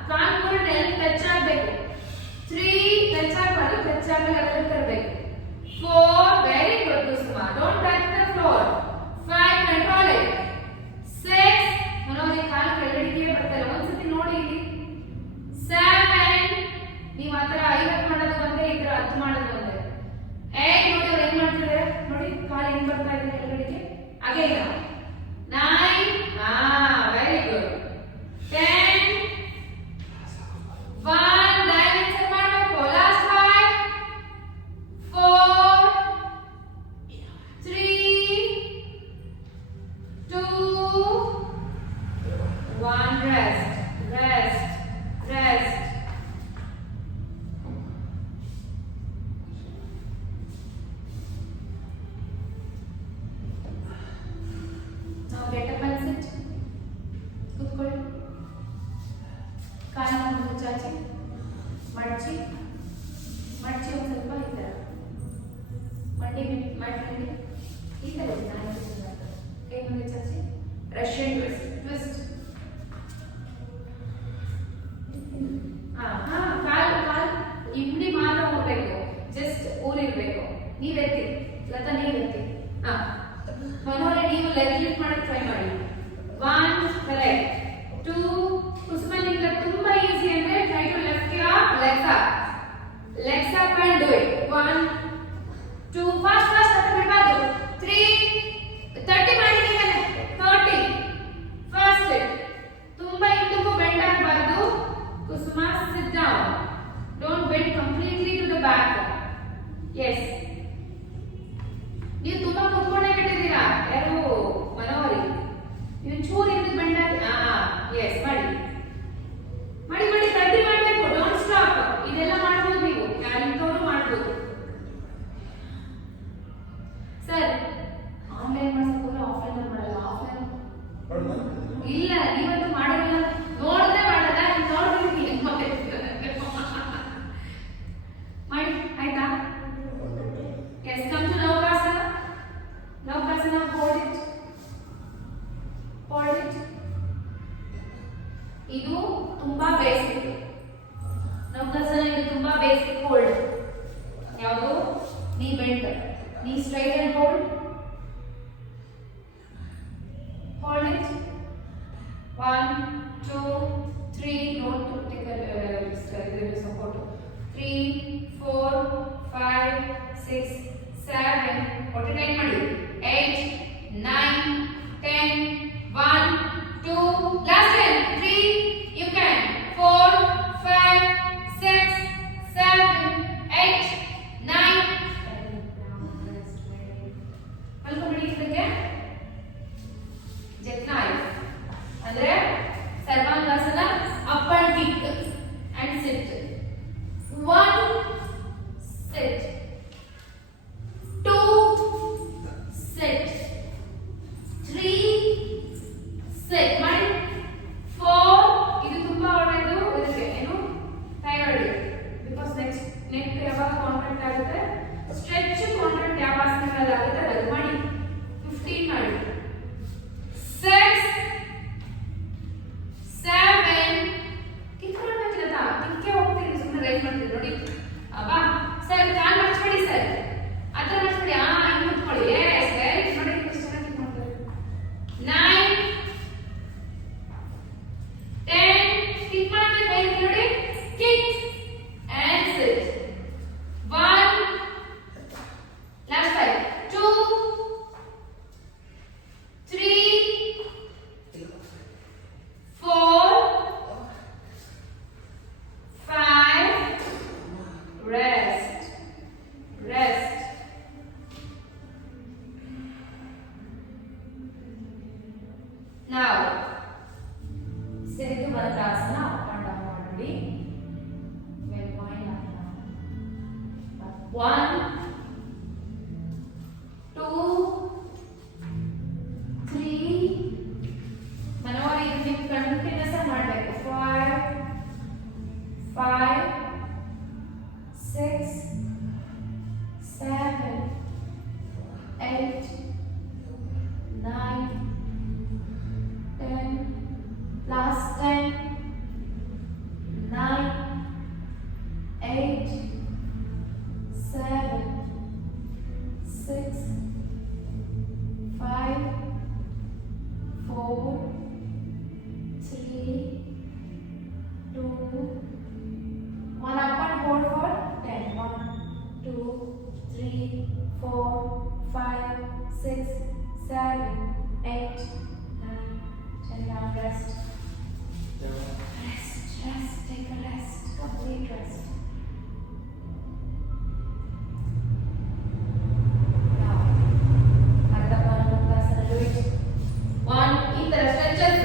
ಕಾಲ್ ಕೂಡ ಟಚ್ ಆಗಬೇಕು. 3 ಟಚ್ ಆಗಬಾರ್ದು, ಟಚ್ ಆಗಲ್ಲ ಲೆವೆಲ್ ತರಬೇಕು. 4 very good Kusuma, don't touch the floor. 5 control it. 6 Manohari ಕಾಲ್ ಕೆಳಗಡೆಗೆ ಬರ್ತಲ್ಲ, ಒಂದ್ಸತಿ ನೋಡಿ ಇಲ್ಲಿ. 7 ನೀವು ಆತರ 5 ಮಾಡೋದು ಒಂದೇ, ಇದ್ರ 10 ಮಾಡೋದು ಒಂದೇ. 8 ನೋಡಿ ಅವ್ರು ಏನ್ ಮಾಡ್ತಿದ್ದಾರೆ ನೋಡಿ, ಕಾಲ್ ಹೆಂಗ್ ಬರ್ತಾ ಇದೆ ಕೆಳಗಡೆಗೆ. Again 9 very good. 10 1 ಬ್ಯಾಲೆನ್ಸ್ ಮಾಡಬೇಕು. Last 5 4 3 2 1 rest. Now get up and sit. ಕೂತ್ಕೊಳ್ಳಿ. ಕಾಲನ್ನ ಮುಂದೆ ಚಾಚಿ, ಮಡಚಿ ಒಂದು ಸ್ವಲ್ಪ ಈ ಥರ ಮಂಡಿ ಮಾಡಿ ಈ ಥರ ಕೈ ಮುಂದೆ ಚಾಚಿ. Russian twist. ಕಾಲ್ ಇಮ್ಡಿ ಮಾತ್ರ ಹೋಗ್ಬೇಕು, ಜಸ್ಟ್ ಊರಿರ್ಬೇಕು. ನೀವೆತ್ತಿ ಲತಾ, ನೀವೆತ್ತಿ. ಮನೋಹರಿ ನೀವು ಲೆಗ್ ಲಿಫ್ಟ್ ಮಾಡಕ್ಕೆ ಟ್ರೈ ಮಾಡಿ. 1 ಕರೆಕ್ಟ್. 2 ಕುಸುಮ ನಿಮ್ಗೆ ತುಂಬಾ ಈಸಿ ಅಂದ್ರೆ try to left your legs up and do it. 1 2 fast ಅಂತ ಬಿಡಬಾರ್ದು. 3 30 ಮಾಡಿ. ನೀವೇ 30 ಫಾಸ್ಟ್. ತುಂಬಾ ಇಂದಕ್ಕೂ ಬೆಂಡ್ ಆಗಬಾರ್ದು. ಕುಸುಮ sit down, don't bend completely to the back. Yes. ನೀವು ತುಂಬಾ ಕೂತ್ಕೊಂಡೇ ಬಿಟ್ಟಿದ್ದೀರಾ. ಯಾರು ಮನೋಹರಿ, ನೀವು ಚೂರು ಇದ್ದು ಬೆಂಡ್ ಆಗಿ. ಎಸ್ ಮಾಡಿ 30 ಮಾಡಬೇಕು. Don't stop. ಇದೆಲ್ಲ ಮಾಡಬಹುದು, ನೀವು ಯಾರಿಂತವರು ಮಾಡಬಹುದು. ಸರ್ ಆನ್ಲೈನ್ ಮಾಡಿಸ್ಕೊಂಡ್ರೆ ಆಫ್ಲೈನ್ ಮಾಡಲ್ಲ. ಆಫ್ಲೈನ್ ಇಲ್ಲ, ನೀವಂತೂ ಮಾಡಿರಲ್ಲ. ನೋಡಿದ್ರೆ ಮಾಡಲ್ಲ, ನೋಡಿದ್ರೆ ಮಾಡಿ. ಆಯ್ತಾ? Yes. Come to naukasana. hold it. ಇದು ತುಂಬಾ ಬೇಸಿಕ್. ನೌಕಾಸನ ಇದು ತುಂಬಾ ಬೇಸಿಕ್. ಹೋಲ್ಡ್ ಯಾವುದು? ನೀ ಬೆಂಡ್, ನೀ straight and hold it. 1 2 3 don't take a support. 3 4 5 6 7 49 ಮಾಡಿ. 8 9 10 1 2 last 10 3 you can 4 5 6 7 8 9 ಮಲ್ಕೊಂಡ್ಬಿಡಿ. ಇದಕ್ಕೆ ಜತ್ನಾಯ್ ಅಂದ್ರೆ sarvangasana. Up and kick and sit. 1 sit 2 sit 3 sit ಮಾಡಿ. 4 ಇದು ತುಂಬಾ ಒಳ್ಳೆಯದು. ಇದಕ್ಕೆ ಏನು ಥೈರಾಯ್ಡ್, ಬಿಕಾಸ್ ನೆಕ್ ಯಾವಾಗ ಕಾಂಟ್ರಾಕ್ಟ್ ಆಗುತ್ತೆ, ಸ್ಟ್ರೆಚ್ ಕಾಂಟ್ರಾಕ್ಟ್ ಯಾವ ಆಸನಗಳಲ್ಲಿ ಆಗುತ್ತೆ ಅದು ಮಾಡಿ. 15 ಮಾಡಿ. 6 7 ಕಿತ್ಕೊಳ್ಳೋದಿಲ್ಲ, ಕಿಕ್ಕೆ ಹೋಗ್ತೀರಿ, ಸುಮ್ಮನೆ ರೈಸ್ ಮಾಡ್ತೀರಿ ನೋಡಿ. ಅಬ್ಬಾ ಸರ್ ಕಾಲ್ ಮರ್ಚ್ಬೇಡಿ ಸರ್, ಆ ಥರ ಮರ್ಚ್ಬೇಡಿ. ಹಿಂಗೆ ಮುಟ್ಕೊಳ್ಳಿ. ಎಸ್ ವೆರಿ ನೋಡಿ, ಎಷ್ಟು ಚೆನ್ನಾಗಿ ಕಿತ್ಕೊಳ್ತಾರೆ. 9 Now, Setu Balakrasana up and down already. Well, why not now? 1, 2, 3. Manova, you can continuous and not like 5, 6, 7, 8, 9, 10, last 10, 9, 8, 7, 6, 5, 4, 3, 2, 1 up and hold for 10. 1, 2, 3, 4, 5, 6, 7, 8, 9, 10. Now rest. Rest. Take a rest. Complete rest. Now, Ardha Pranamuktasana, do it. 1. In the stretches.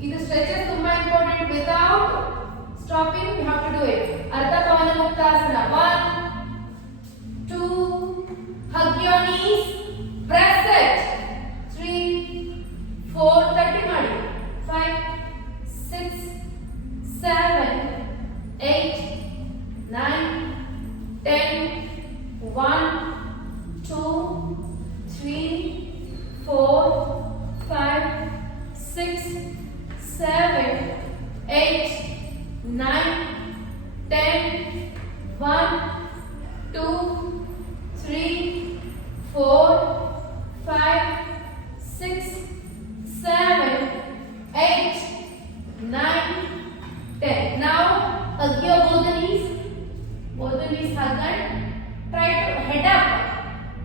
In the stretches, ತುಂಬಾ important. Without stopping, you have to do it. Ardha Pranamuktasana. 1, 2. Hug your knees. Press it. 3, 4. 30 ಮಾಡಿ. 5, 6, 7, 8, 9, 10. 1, 2, 3, 4, 5, 6, 7, 8, 9, 10. 1, 2, 3, 4, 5, 6, 7, 8, 9, 10. Now hug your both the knees. Both the knees hug and try to head up.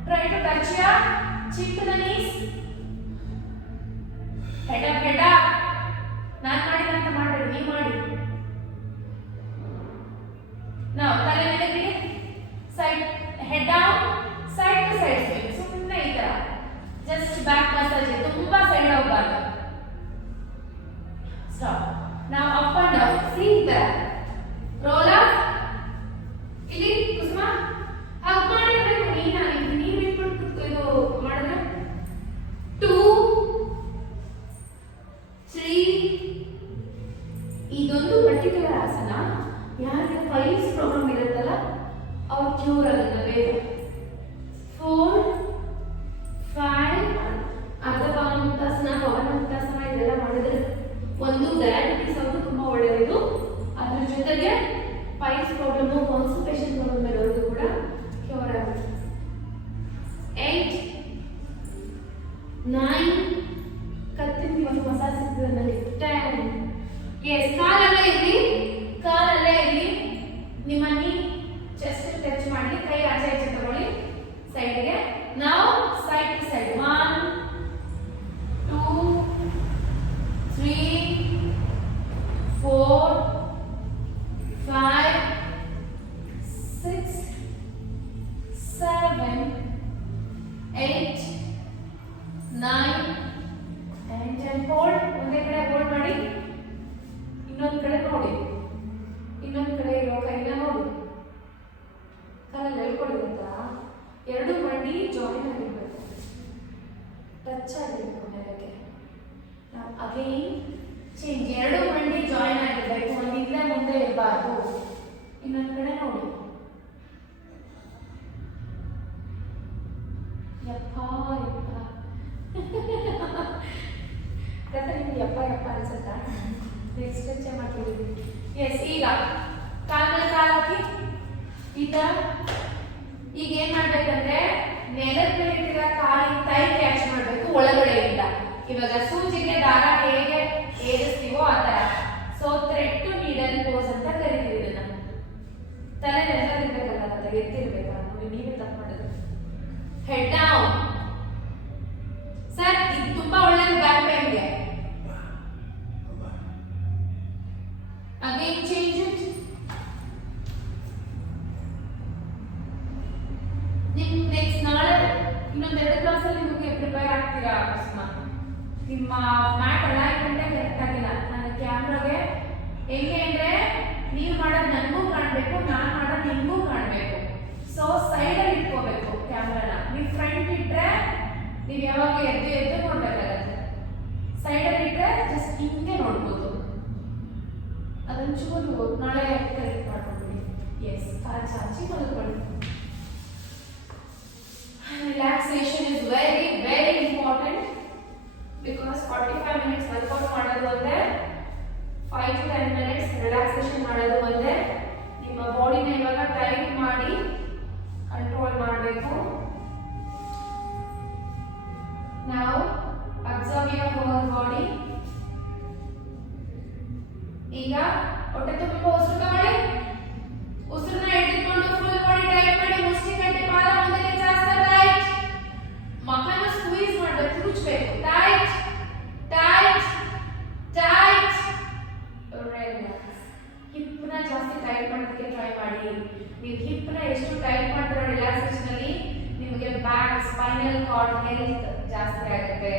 Try to touch your chin to the knees. Head up, head up. ನಾನು ಮಾಡಿದಂತ ಮಾಡಬೇಡಿ, ನೀವು ಮಾಡಿ. Now ತಲೆ ಮೇಲೆಗೆ side, head down, side to side swing. ಸುಮ್ಮನೆ ಈ ತರ just back massage. ತುಂಬಾ ಸೈಡ್ ಹೋಗಬಾರ್ದು. Stop. Now up and down. See ಈ ತರ roll up. ಇಲ್ಲಿ ಕುಸುಮ ಹಗ್ ಮಾಡಿರಬೇಕು. ನೀನು ಇಟ್ಬಿಟ್ಟು ಇದು ಮಾಡಿದ್ರೆ 2, 3. ಇದೊಂದು ಪರ್ಟಿಕ್ಯುಲರ್ ಆಸನ ಯಾರಿಗೆ ಫೈಲ್ಸ್ ಪ್ರಾಬ್ಲಮ್ ಇರುತ್ತಲ್ಲ ಅವ್ರು ಕ್ಯೂರ್ ಆಗುತ್ತೆ ಬೇಗ. 4, 5. ಅರ್ಧ ಪವನ ಮುಕ್ತಾಸನ ಇದೆಲ್ಲ ಮಾಡಿದ್ರೆ ಒಂದು ಡಯಾಬಿಟಿಸ್ ಅವರು ತುಂಬಾ ಒಳ್ಳೆಯದು. ಅದ್ರ ಜೊತೆಗೆ ಫೈಲ್ಸ್ ಪ್ರಾಬ್ಲಮ್, ಕಾನ್ಸ್ಟಿಪೇಷನ್ ಪ್ರಾಬ್ಲಮ್ ಇರೋದು ಕೂಡ ಕ್ಯೂರ್ ಆಗುತ್ತೆ. 8, 9. ಕತ್ತಿನ ಒಂದು ಮಸಾಜ್ ಸಿಗ್ತದೆ ನನಗೆ. 10. ಎಸ್, ಕಾಲಲ್ಲೇ ಇರಲಿ. ನಿಮ್ಮ ನೀ ಚೆಸ್ಟ್ ಟಚ್ ಮಾಡಿ, ಕೈ ಆಚೆ ಆಚೆ ತಗೊಳ್ಳಿ ಸೈಡ್ಗೆ. ನಾವು side to side. 1, 2, 3, 4, 5, 6, 7, 8, 9 and 10. Hold. ಒಂದೇ ಕಡೆ ಹೋಲ್ಡ್ ಮಾಡಿ, ಇನ್ನೊಂದು ಕಡೆ ನೋಡಿ. ಇನ್ನೊಂದು ಕಡೆ ಇರೋ ಕೈನ ನೋಡಿ. ಕಾಲಲ್ಲಿ ಹೇಳ್ಕೊಳ್ಳಿ ಗೊತ್ತಾ, ಎರಡು ಮಂಡಿ ಜಾಯಿನ್ ಆಗಿರ್ಬೇಕು, ಟಚ್ ಆಗಿರ್ಬೇಕು ನೆಲಕ್ಕೆ. Again change. ಎರಡು ಮಂಡಿ ಜಾಯಿನ್ ಆಗಿರ್ಬೇಕು, ಒಂದಿಂದ ಮುಂದೆ ಇರಬಾರ್ದು. ಇನ್ನೊಂದು ಕಡೆ ನೋಡಿ. ಯಪ್ಪ ನಿಮ್ಗೆ ಯಪ್ಪ ಅನ್ಸುತ್ತಾ? ನೆಕ್ಸ್ಟ್ ಟಚ್ ಮಾಡ್ತಿದ್ದೀವಿ. ಎಸ್, ಈಗ ಕಾಲ ಮೇಲೆ ಕಾಲು ಹಾಕಿ ಈ ತರ. ಈಗ ಏನ್ ಮಾಡ್ಬೇಕಂದ್ರೆ ನೆಲದ ಮೇಲೆ ಇಟ್ಟಿರೋ ಕಾಲಿನ ತೈ ಕ್ಯಾಚ್ ಮಾಡ್ಬೇಕು ಒಳಗಡೆಯಿಂದ. ಇವಾಗ ಸೂಜಿಗೆ ದಾರ ಹೇಗೆ ಏರಿಸ್ತೀವೋ ಆ ತರ. So thread to needle pose ಅಂತ ಕರಿತೀವಿ ಇದನ್ನ. ತಲೆ ನೆಲದಿರ್ಬೇಕಲ್ಲ, ತಲೆ ಎತ್ತಿರ್ಬೇಕಲ್ಲ. ನೋಡಿ, ನೀವೇ ತಪ್ಪು ಮಾಡೋದು. Head down. ಸರ್, ಇದು ತುಂಬಾ ಒಳ್ಳೆಯದು ಬ್ಯಾಕ್ ಪೇನ್ಗೆ. Again change it. ನೆಕ್ಸ್ಟ್ ನಾಳೆ ಇನ್ನೊಂದು 2 ಕ್ಲಾಸಲ್ಲಿ ನಿಮಗೆ ಪ್ರಿಪೇರ್ ಆಗ್ತೀರಾ ಅಕಸ್ಮಾತ್. ನಿಮ್ಮ ಮ್ಯಾಟ್ ಅಲೈನ್ಮೆಂಟೇ ಕರೆಕ್ಟ್ ಆಗಿಲ್ಲ. ನನ್ನ ಕ್ಯಾಮ್ರಾಗೆ ಹೆಂಗೆ ಅಂದರೆ ನೀವು ಮಾಡೋದು ನನಗೂ ಕಾಣಬೇಕು, ನಾನು ಮಾಡೋದು ನಿಮಗೂ ಕಾಣಬೇಕು. ಸೊ ಸೈಡಲ್ಲಿ ಇಟ್ಕೋಬೇಕು ಕ್ಯಾಮ್ರಾನ. ನೀವು ಫ್ರಂಟ್ ಇಟ್ಟರೆ ನೀವು ಯಾವಾಗ ಎದ್ದು ಎದ್ದು ನೋಡಬೇಕಾಗತ್ತೆ. ಸೈಡಲ್ಲಿ ಇಟ್ಟರೆ ಜಸ್ಟ್ ಹಿಂಗೆ ನೋಡ್ಬೋದು. ಅದನ್ನು ಚೂರು ನಾಳೆ ಕರೆಕ್ಟ್ ಮಾಡ್ಕೊಳ್ತೀನಿ. ಎಸ್, ಕಾಲು ಚಾಚಿ ಮಲ್ಕೊಳ್ಳಿ. Relaxation is very very important because 45 minutes workout ಮಾಡೋದು ಒಂದೇ, 5 to 10 minutes relaxation ಮಾಡೋದು ಒಂದೇ. ನಿಮ್ಮ ಬಾಡಿನ ಇವಾಗ ಟೈಟ್ ಮಾಡಿ ಕಂಟ್ರೋಲ್ ಮಾಡಬೇಕು. Now observe your whole body. ಈಗ ಹೊಟ್ಟೆ ತುಂಬ ಉಸಿರು ತಗೊಳ್ಳಿ. ಉಸಿರನ್ನ ಹಿಡಿದುಕೊಂಡು ಫುಲ್ ಬಾಡಿ ಟೈಟ್ ಮಾಡಿ, ಮುಷ್ಟಿ ಕಟ್ಟಿ ಪಾದ ಮುಂದಕ್ಕೆ ಜಾಸ್ತಿ ಟೈಟ್. ಮಕ್ಕಳನ್ನ ಸ್ಕ್ವೀಸ್ ಮಾಡಬೇಕು, ತುರುಚಬೇಕು. Tight tight tight. ರಿಲ್ಯಾಕ್ಸ್. ಹಿಪ್ನ ಜಾಸ್ತಿ ಟೈಟ್ ಮಾಡೋದಕ್ಕೆ ಟ್ರೈ ಮಾಡಿ. ನೀವು ಹಿಪ್ನ ಎಷ್ಟು ಟೈಟ್ ಮಾಡ್ತೀರೋ ರಿಲ್ಯಾಕ್ಸೇಷನ್ ಅಲ್ಲಿ ನಿಮಗೆ ಬ್ಯಾಕ್ ಸ್ಪೈನಲ್ ಕಾರ್ಡ್ ಹೆಲ್ತ್ ಜಾಸ್ತಿ ಆಗುತ್ತೆ.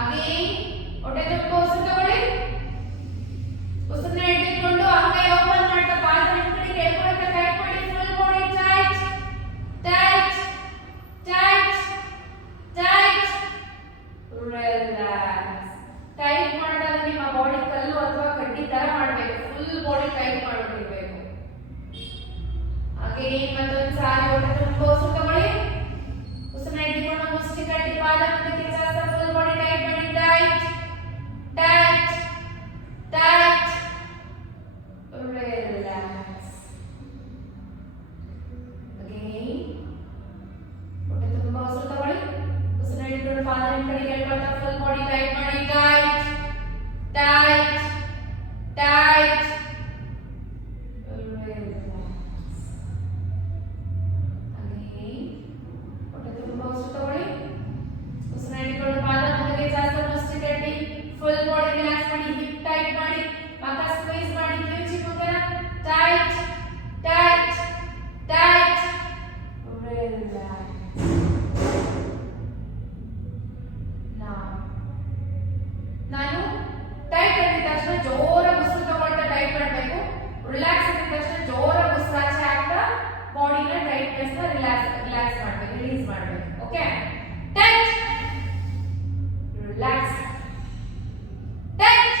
ಅಗೇನ್ ಹೊಟ್ಟೆ ತುಂಬ ಉಸಿರು ತಗೊಳ್ಳಿ. ಉಸಿರನ್ನ ಹಿಡಿದುಕೊಂಡು ಅಂಗೈ ಓಪನ್ ಮಾಡ್ತಾ ಪಾದ ಹಿಂದ್ಗಡೆ ಕೇಳ್ಕೊಂತ ಟೈಟ್ ಮಾಡಿ. Full body tight tight tight tight. Relax. Tight ಮಾಡಿದಾಗ ನಿಮ್ಮ ಬಾಡಿ ಕಲ್ಲು ಅಥವಾ ಕಡ್ಡಿ ತರ ಮಾಡಬೇಕು. ಫುಲ್ ಬಾಡಿ ಟೈಟ್ ಮಾಡಿಬಿಡಬೇಕು. ಅಗೇನ್ ಮತ್ತೊಂದು ಸಾರಿ ಹೊಟ್ಟೆ ತುಂಬ ಉಸಿರು ತಗೊಳ್ಳಿ. ಉಸಿರನ್ನ ಹಿಡಿದುಕೊಂಡು ಮುಷ್ಟಿ ಕಟ್ಟಿ ಪಾದ ಮುಂದಕ್ಕೆ ಜಾಸ್ತಿ ಫುಲ್ ಬಾಡಿ ಟೈಟ್ ಮಾಡಿ. Tight tight tight. Relax. Again. ಹೊಟ್ಟೆ ತುಂಬ ಉಸಿರು ತಗೊಳ್ಳಿ. ಉಸಿರು ಹಿಡಿದುಕೊಂಡು ಪಾದ ಹಿಂದ್ಗಡೆ ಕೇಳ್ಕೊಳ್ತಾ ಫುಲ್ ಬಾಡಿ ಟೈಟ್ ಮಾಡಿ. Tight tight tight. Relax. Again. ಹೊಟ್ಟೆ ತುಂಬ ಉಸಿರು ತಗೊಳ್ಳಿ. ಉಸಿರು ಹಿಡಿದುಕೊಂಡು ಪಾದ ಮುಂದಕ್ಕೆ ಜಾಸ್ತಿ ಮುಷ್ಟಿ ಕಟ್ಟಿ ಫುಲ್ ಬಾಡಿ ರಿಲ್ಯಾಕ್ಸ್ ಮಾಡಿ. ಹಿಪ್ ಟೈಟ್ ಮಾಡಿ, ಮಕ್ಕ ಸ್ಕ್ವೀಸ್ ಮಾಡಿ. Tight, tight, tight. Relax. Now, ನಾನು ಟೈಟ್ ಅಂದಿದ ತಕ್ಷಣ ಜೋರಾಗಿ ಉಸಿರು ತಗೊಳ್ತಾ ಟೈಟ್ ಮಾಡಬೇಕು. ರಿಲ್ಯಾಕ್ಸ್ ಅಂದಿದ ತಕ್ಷಣ ಜೋರಾಗಿ ಉಸಿರಾಚೆ ಆಗ್ತಾ ಬಾಡಿನ ಟೈಟ್ನೆಸ್ ನ ರಿಲ್ಯಾಕ್ಸ್ ಮಾಡಬೇಕು, ರಿಲೀಸ್ ಮಾಡಬೇಕು. Okay? Tight, relax, tight,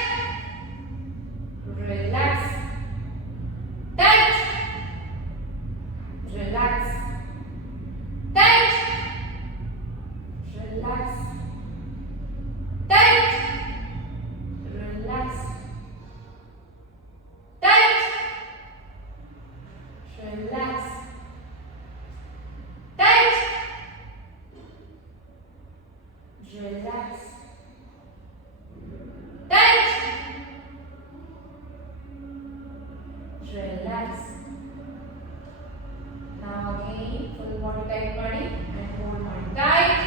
relax. Tight, relax, tight, relax, tight, relax, tight, relax, tight, relax, tight. Relax. Now again, full body tight ಮಾಡಿ and hold ಮಾಡಿ. Tight.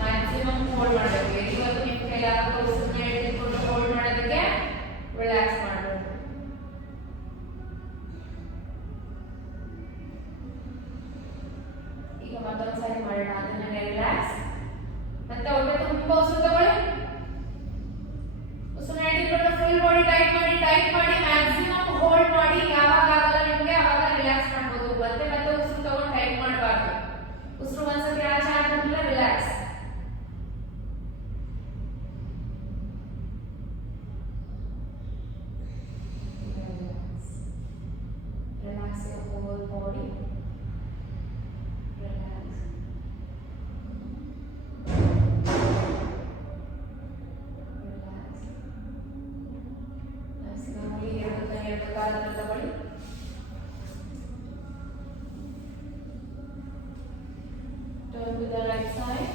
Maximum hold ಮಾಡಬೇಕು. ಇವತ್ತು ನಿಮ್ಮ ಕೈಲಾಗೋ ಉಸಿರನ್ನ ಹಿಡಿದುಕೊಂಡು ಹೋಲ್ಡ್ ಮಾಡೋದಕ್ಕೆ ರಿಲ್ಯಾಕ್ಸ್ ಮಾಡಬೇಕು. ಈಗ ಮತ್ತೊಂದು ಸಾರಿ ಮಾಡೋಣ. ಅದನ್ನ ರಿಲ್ಯಾಕ್ಸ್. ಮತ್ತೆ ಹೊಟ್ಟೆ ತುಂಬ ಉಸಿರು ತಗೊಳ್ಳಿ. ಉಸಿರನ್ನ ಹಿಡಿದುಕೊಂಡು ಫುಲ್ ಬಾಡಿ ಟೈಟ್ ಮಾಡಿ ಮ್ಯಾಕ್ಸಿಮಮ್ ಹೋಲ್ಡ್ ಮಾಡಿ. ಯಾವಾಗ ಆಗಲ್ಲ ನಿಮಗೆ ಆವಾಗ ರಿಲ್ಯಾಕ್ಸ್ ಮಾಡ್ಬೋದು. ಮತ್ತೆ ಮತ್ತೆ ಉಸಿರು ತಗೊಂಡು ಟೈಟ್ ಮಾಡಬಾರ್ದು. ಉಸಿರು ಒಂದ್ಸತಿ ಆಚೆ ಆದ್ಮೇಲೆ relax. Relax your whole body. Relax. ತಗೊಳ್ಳಿ. Turn to the right side.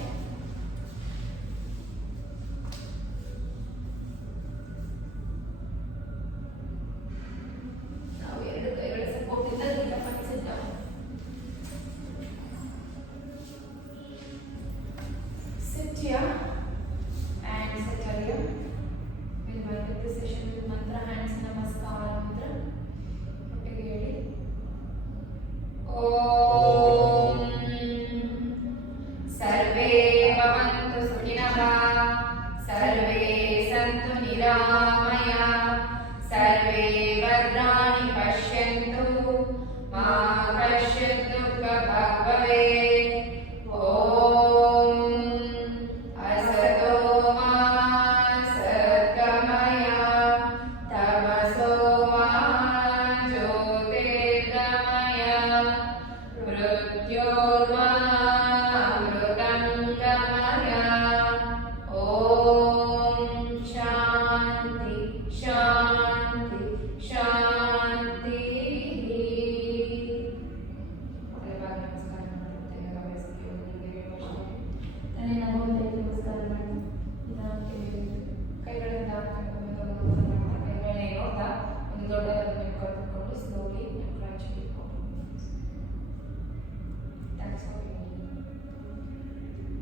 ನಾವು ಎರಡು ಕೈಗಳ ಸಪೋರ್ಟ್ ಇಂದ ನಿಧಾನವಾಗಿ sit down. Sit here and sit here. We'll wind up the session with mantra, hands namaskar mantra. ಒಟ್ಟಿಗೆ ಹೇಳಿ. ಓಂ ಸರ್ವೇ ಭವಂತು ಸುಖಿನಃ ಸರ್ವೇ ಸಂತು ನಿರಾಮಯ ಸರ್ವೇ ಭದ್ರಾಣಿ ಪಶ್ಯಂತು ಮಾ ಕಶ್ಚಿತ್ ದುಃಖಭಾಗ್ ಭವೇತ್. ಓಂ ಅಸತೋ ಮಾ ಸದ್ಗಮಯ ತಮಸೋ ಮಾ ಜ್ಯೋತಿರ್ಗಮಯ ಮೃತ್ಯೋರ್ಮಾ ಅಮೃತಂಗಮಯ. ಓಂ ಶಾಂತಿ ಶಾಂತಿ ಶಾಂತಿ. ಕೈಗಳಿಂದ ಕೈಗಳನ್ನೇ ನೋಡ್ತಾ ಒಂದು ದೊಡ್ಡ ಕರೆದುಕೊಂಡು ಸ್ಲೋಲಿ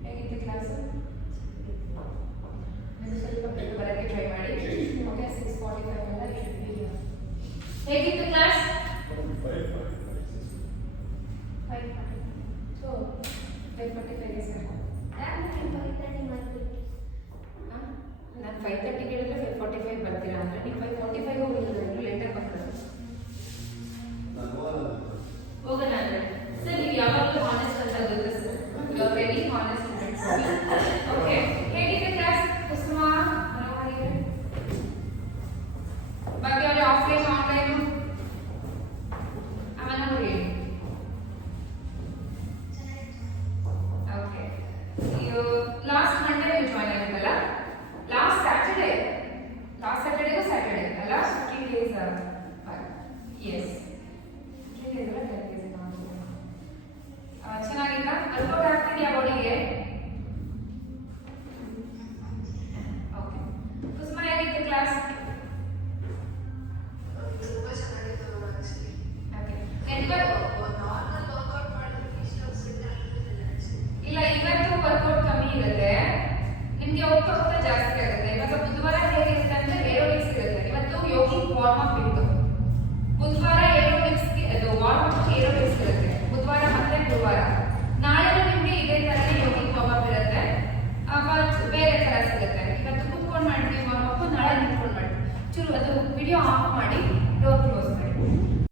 ಹೇಗಿತ್ತು ಕ್ಲಾಸ್? ನೀವು ಸ್ವಲ್ಪ ಬೇಗ ಬರೋಕ್ಕೆ ಟ್ರೈ ಮಾಡಿ. ಓಕೆ 6:45 ಎಲ್ಲ should be here. ಹೇಗಿತ್ತು ಕ್ಲಾಸ್? 5:45. So 5:45 sir. ನಾನು 5:30 ಹೇಳಿದ್ರೆ 5:45 ಬರ್ತೀರಾ ಅಂದರೆ ನೀವು 5:45 ಹೋಗಿಲ್ಲ, ಲೇಟಾಗಿ ಬರ್ತಾರೆ. ಹೋಗೋಣ ಅಂದರೆ ಸರ್ ನೀವು ಯಾವಾಗಲೂ ಹಾನೆಸ್ಟ್ ಅಂತ ಗೊತ್ತು sir. You are very honest. Okay ಹೇಗಿದೆ ಕ್ಲಾಸ್? ಕುಸುಮ ಮನೋಹರಿಗೆ ಬಾಕಿ ಅವರೇ ಆಫ್ಲೈನ್ ಆನ್ಲೈನು ಆಮೇಲೆ ನೋಡಿ. ಓಕೆ ನೀವು ಲಾಸ್ಟ್ ಮಂಡೇ ನೀವು ಜಾಯ್ನ್ ಆಗಿದ್ದಲ್ಲ, ಲಾಸ್ಟ್ ಸ್ಯಾಟರ್ಡೇಗೂ ಸ್ಯಾಟರ್ಡೇ ಅಲ್ಲ, 3 days ಎಸ್ 3 days ಅಲ್ಲ 10 days ಚೆನ್ನಾಗಿಲ್ಲ. ವರ್ಕೌಟ್ ಆಗ್ತಿದೆಯಾ ಬಾಡಿಗೆ? ಓಕೆ ಕುಸುಮ ಹೇಗಿತ್ತು ಕ್ಲಾಸ್? Okay network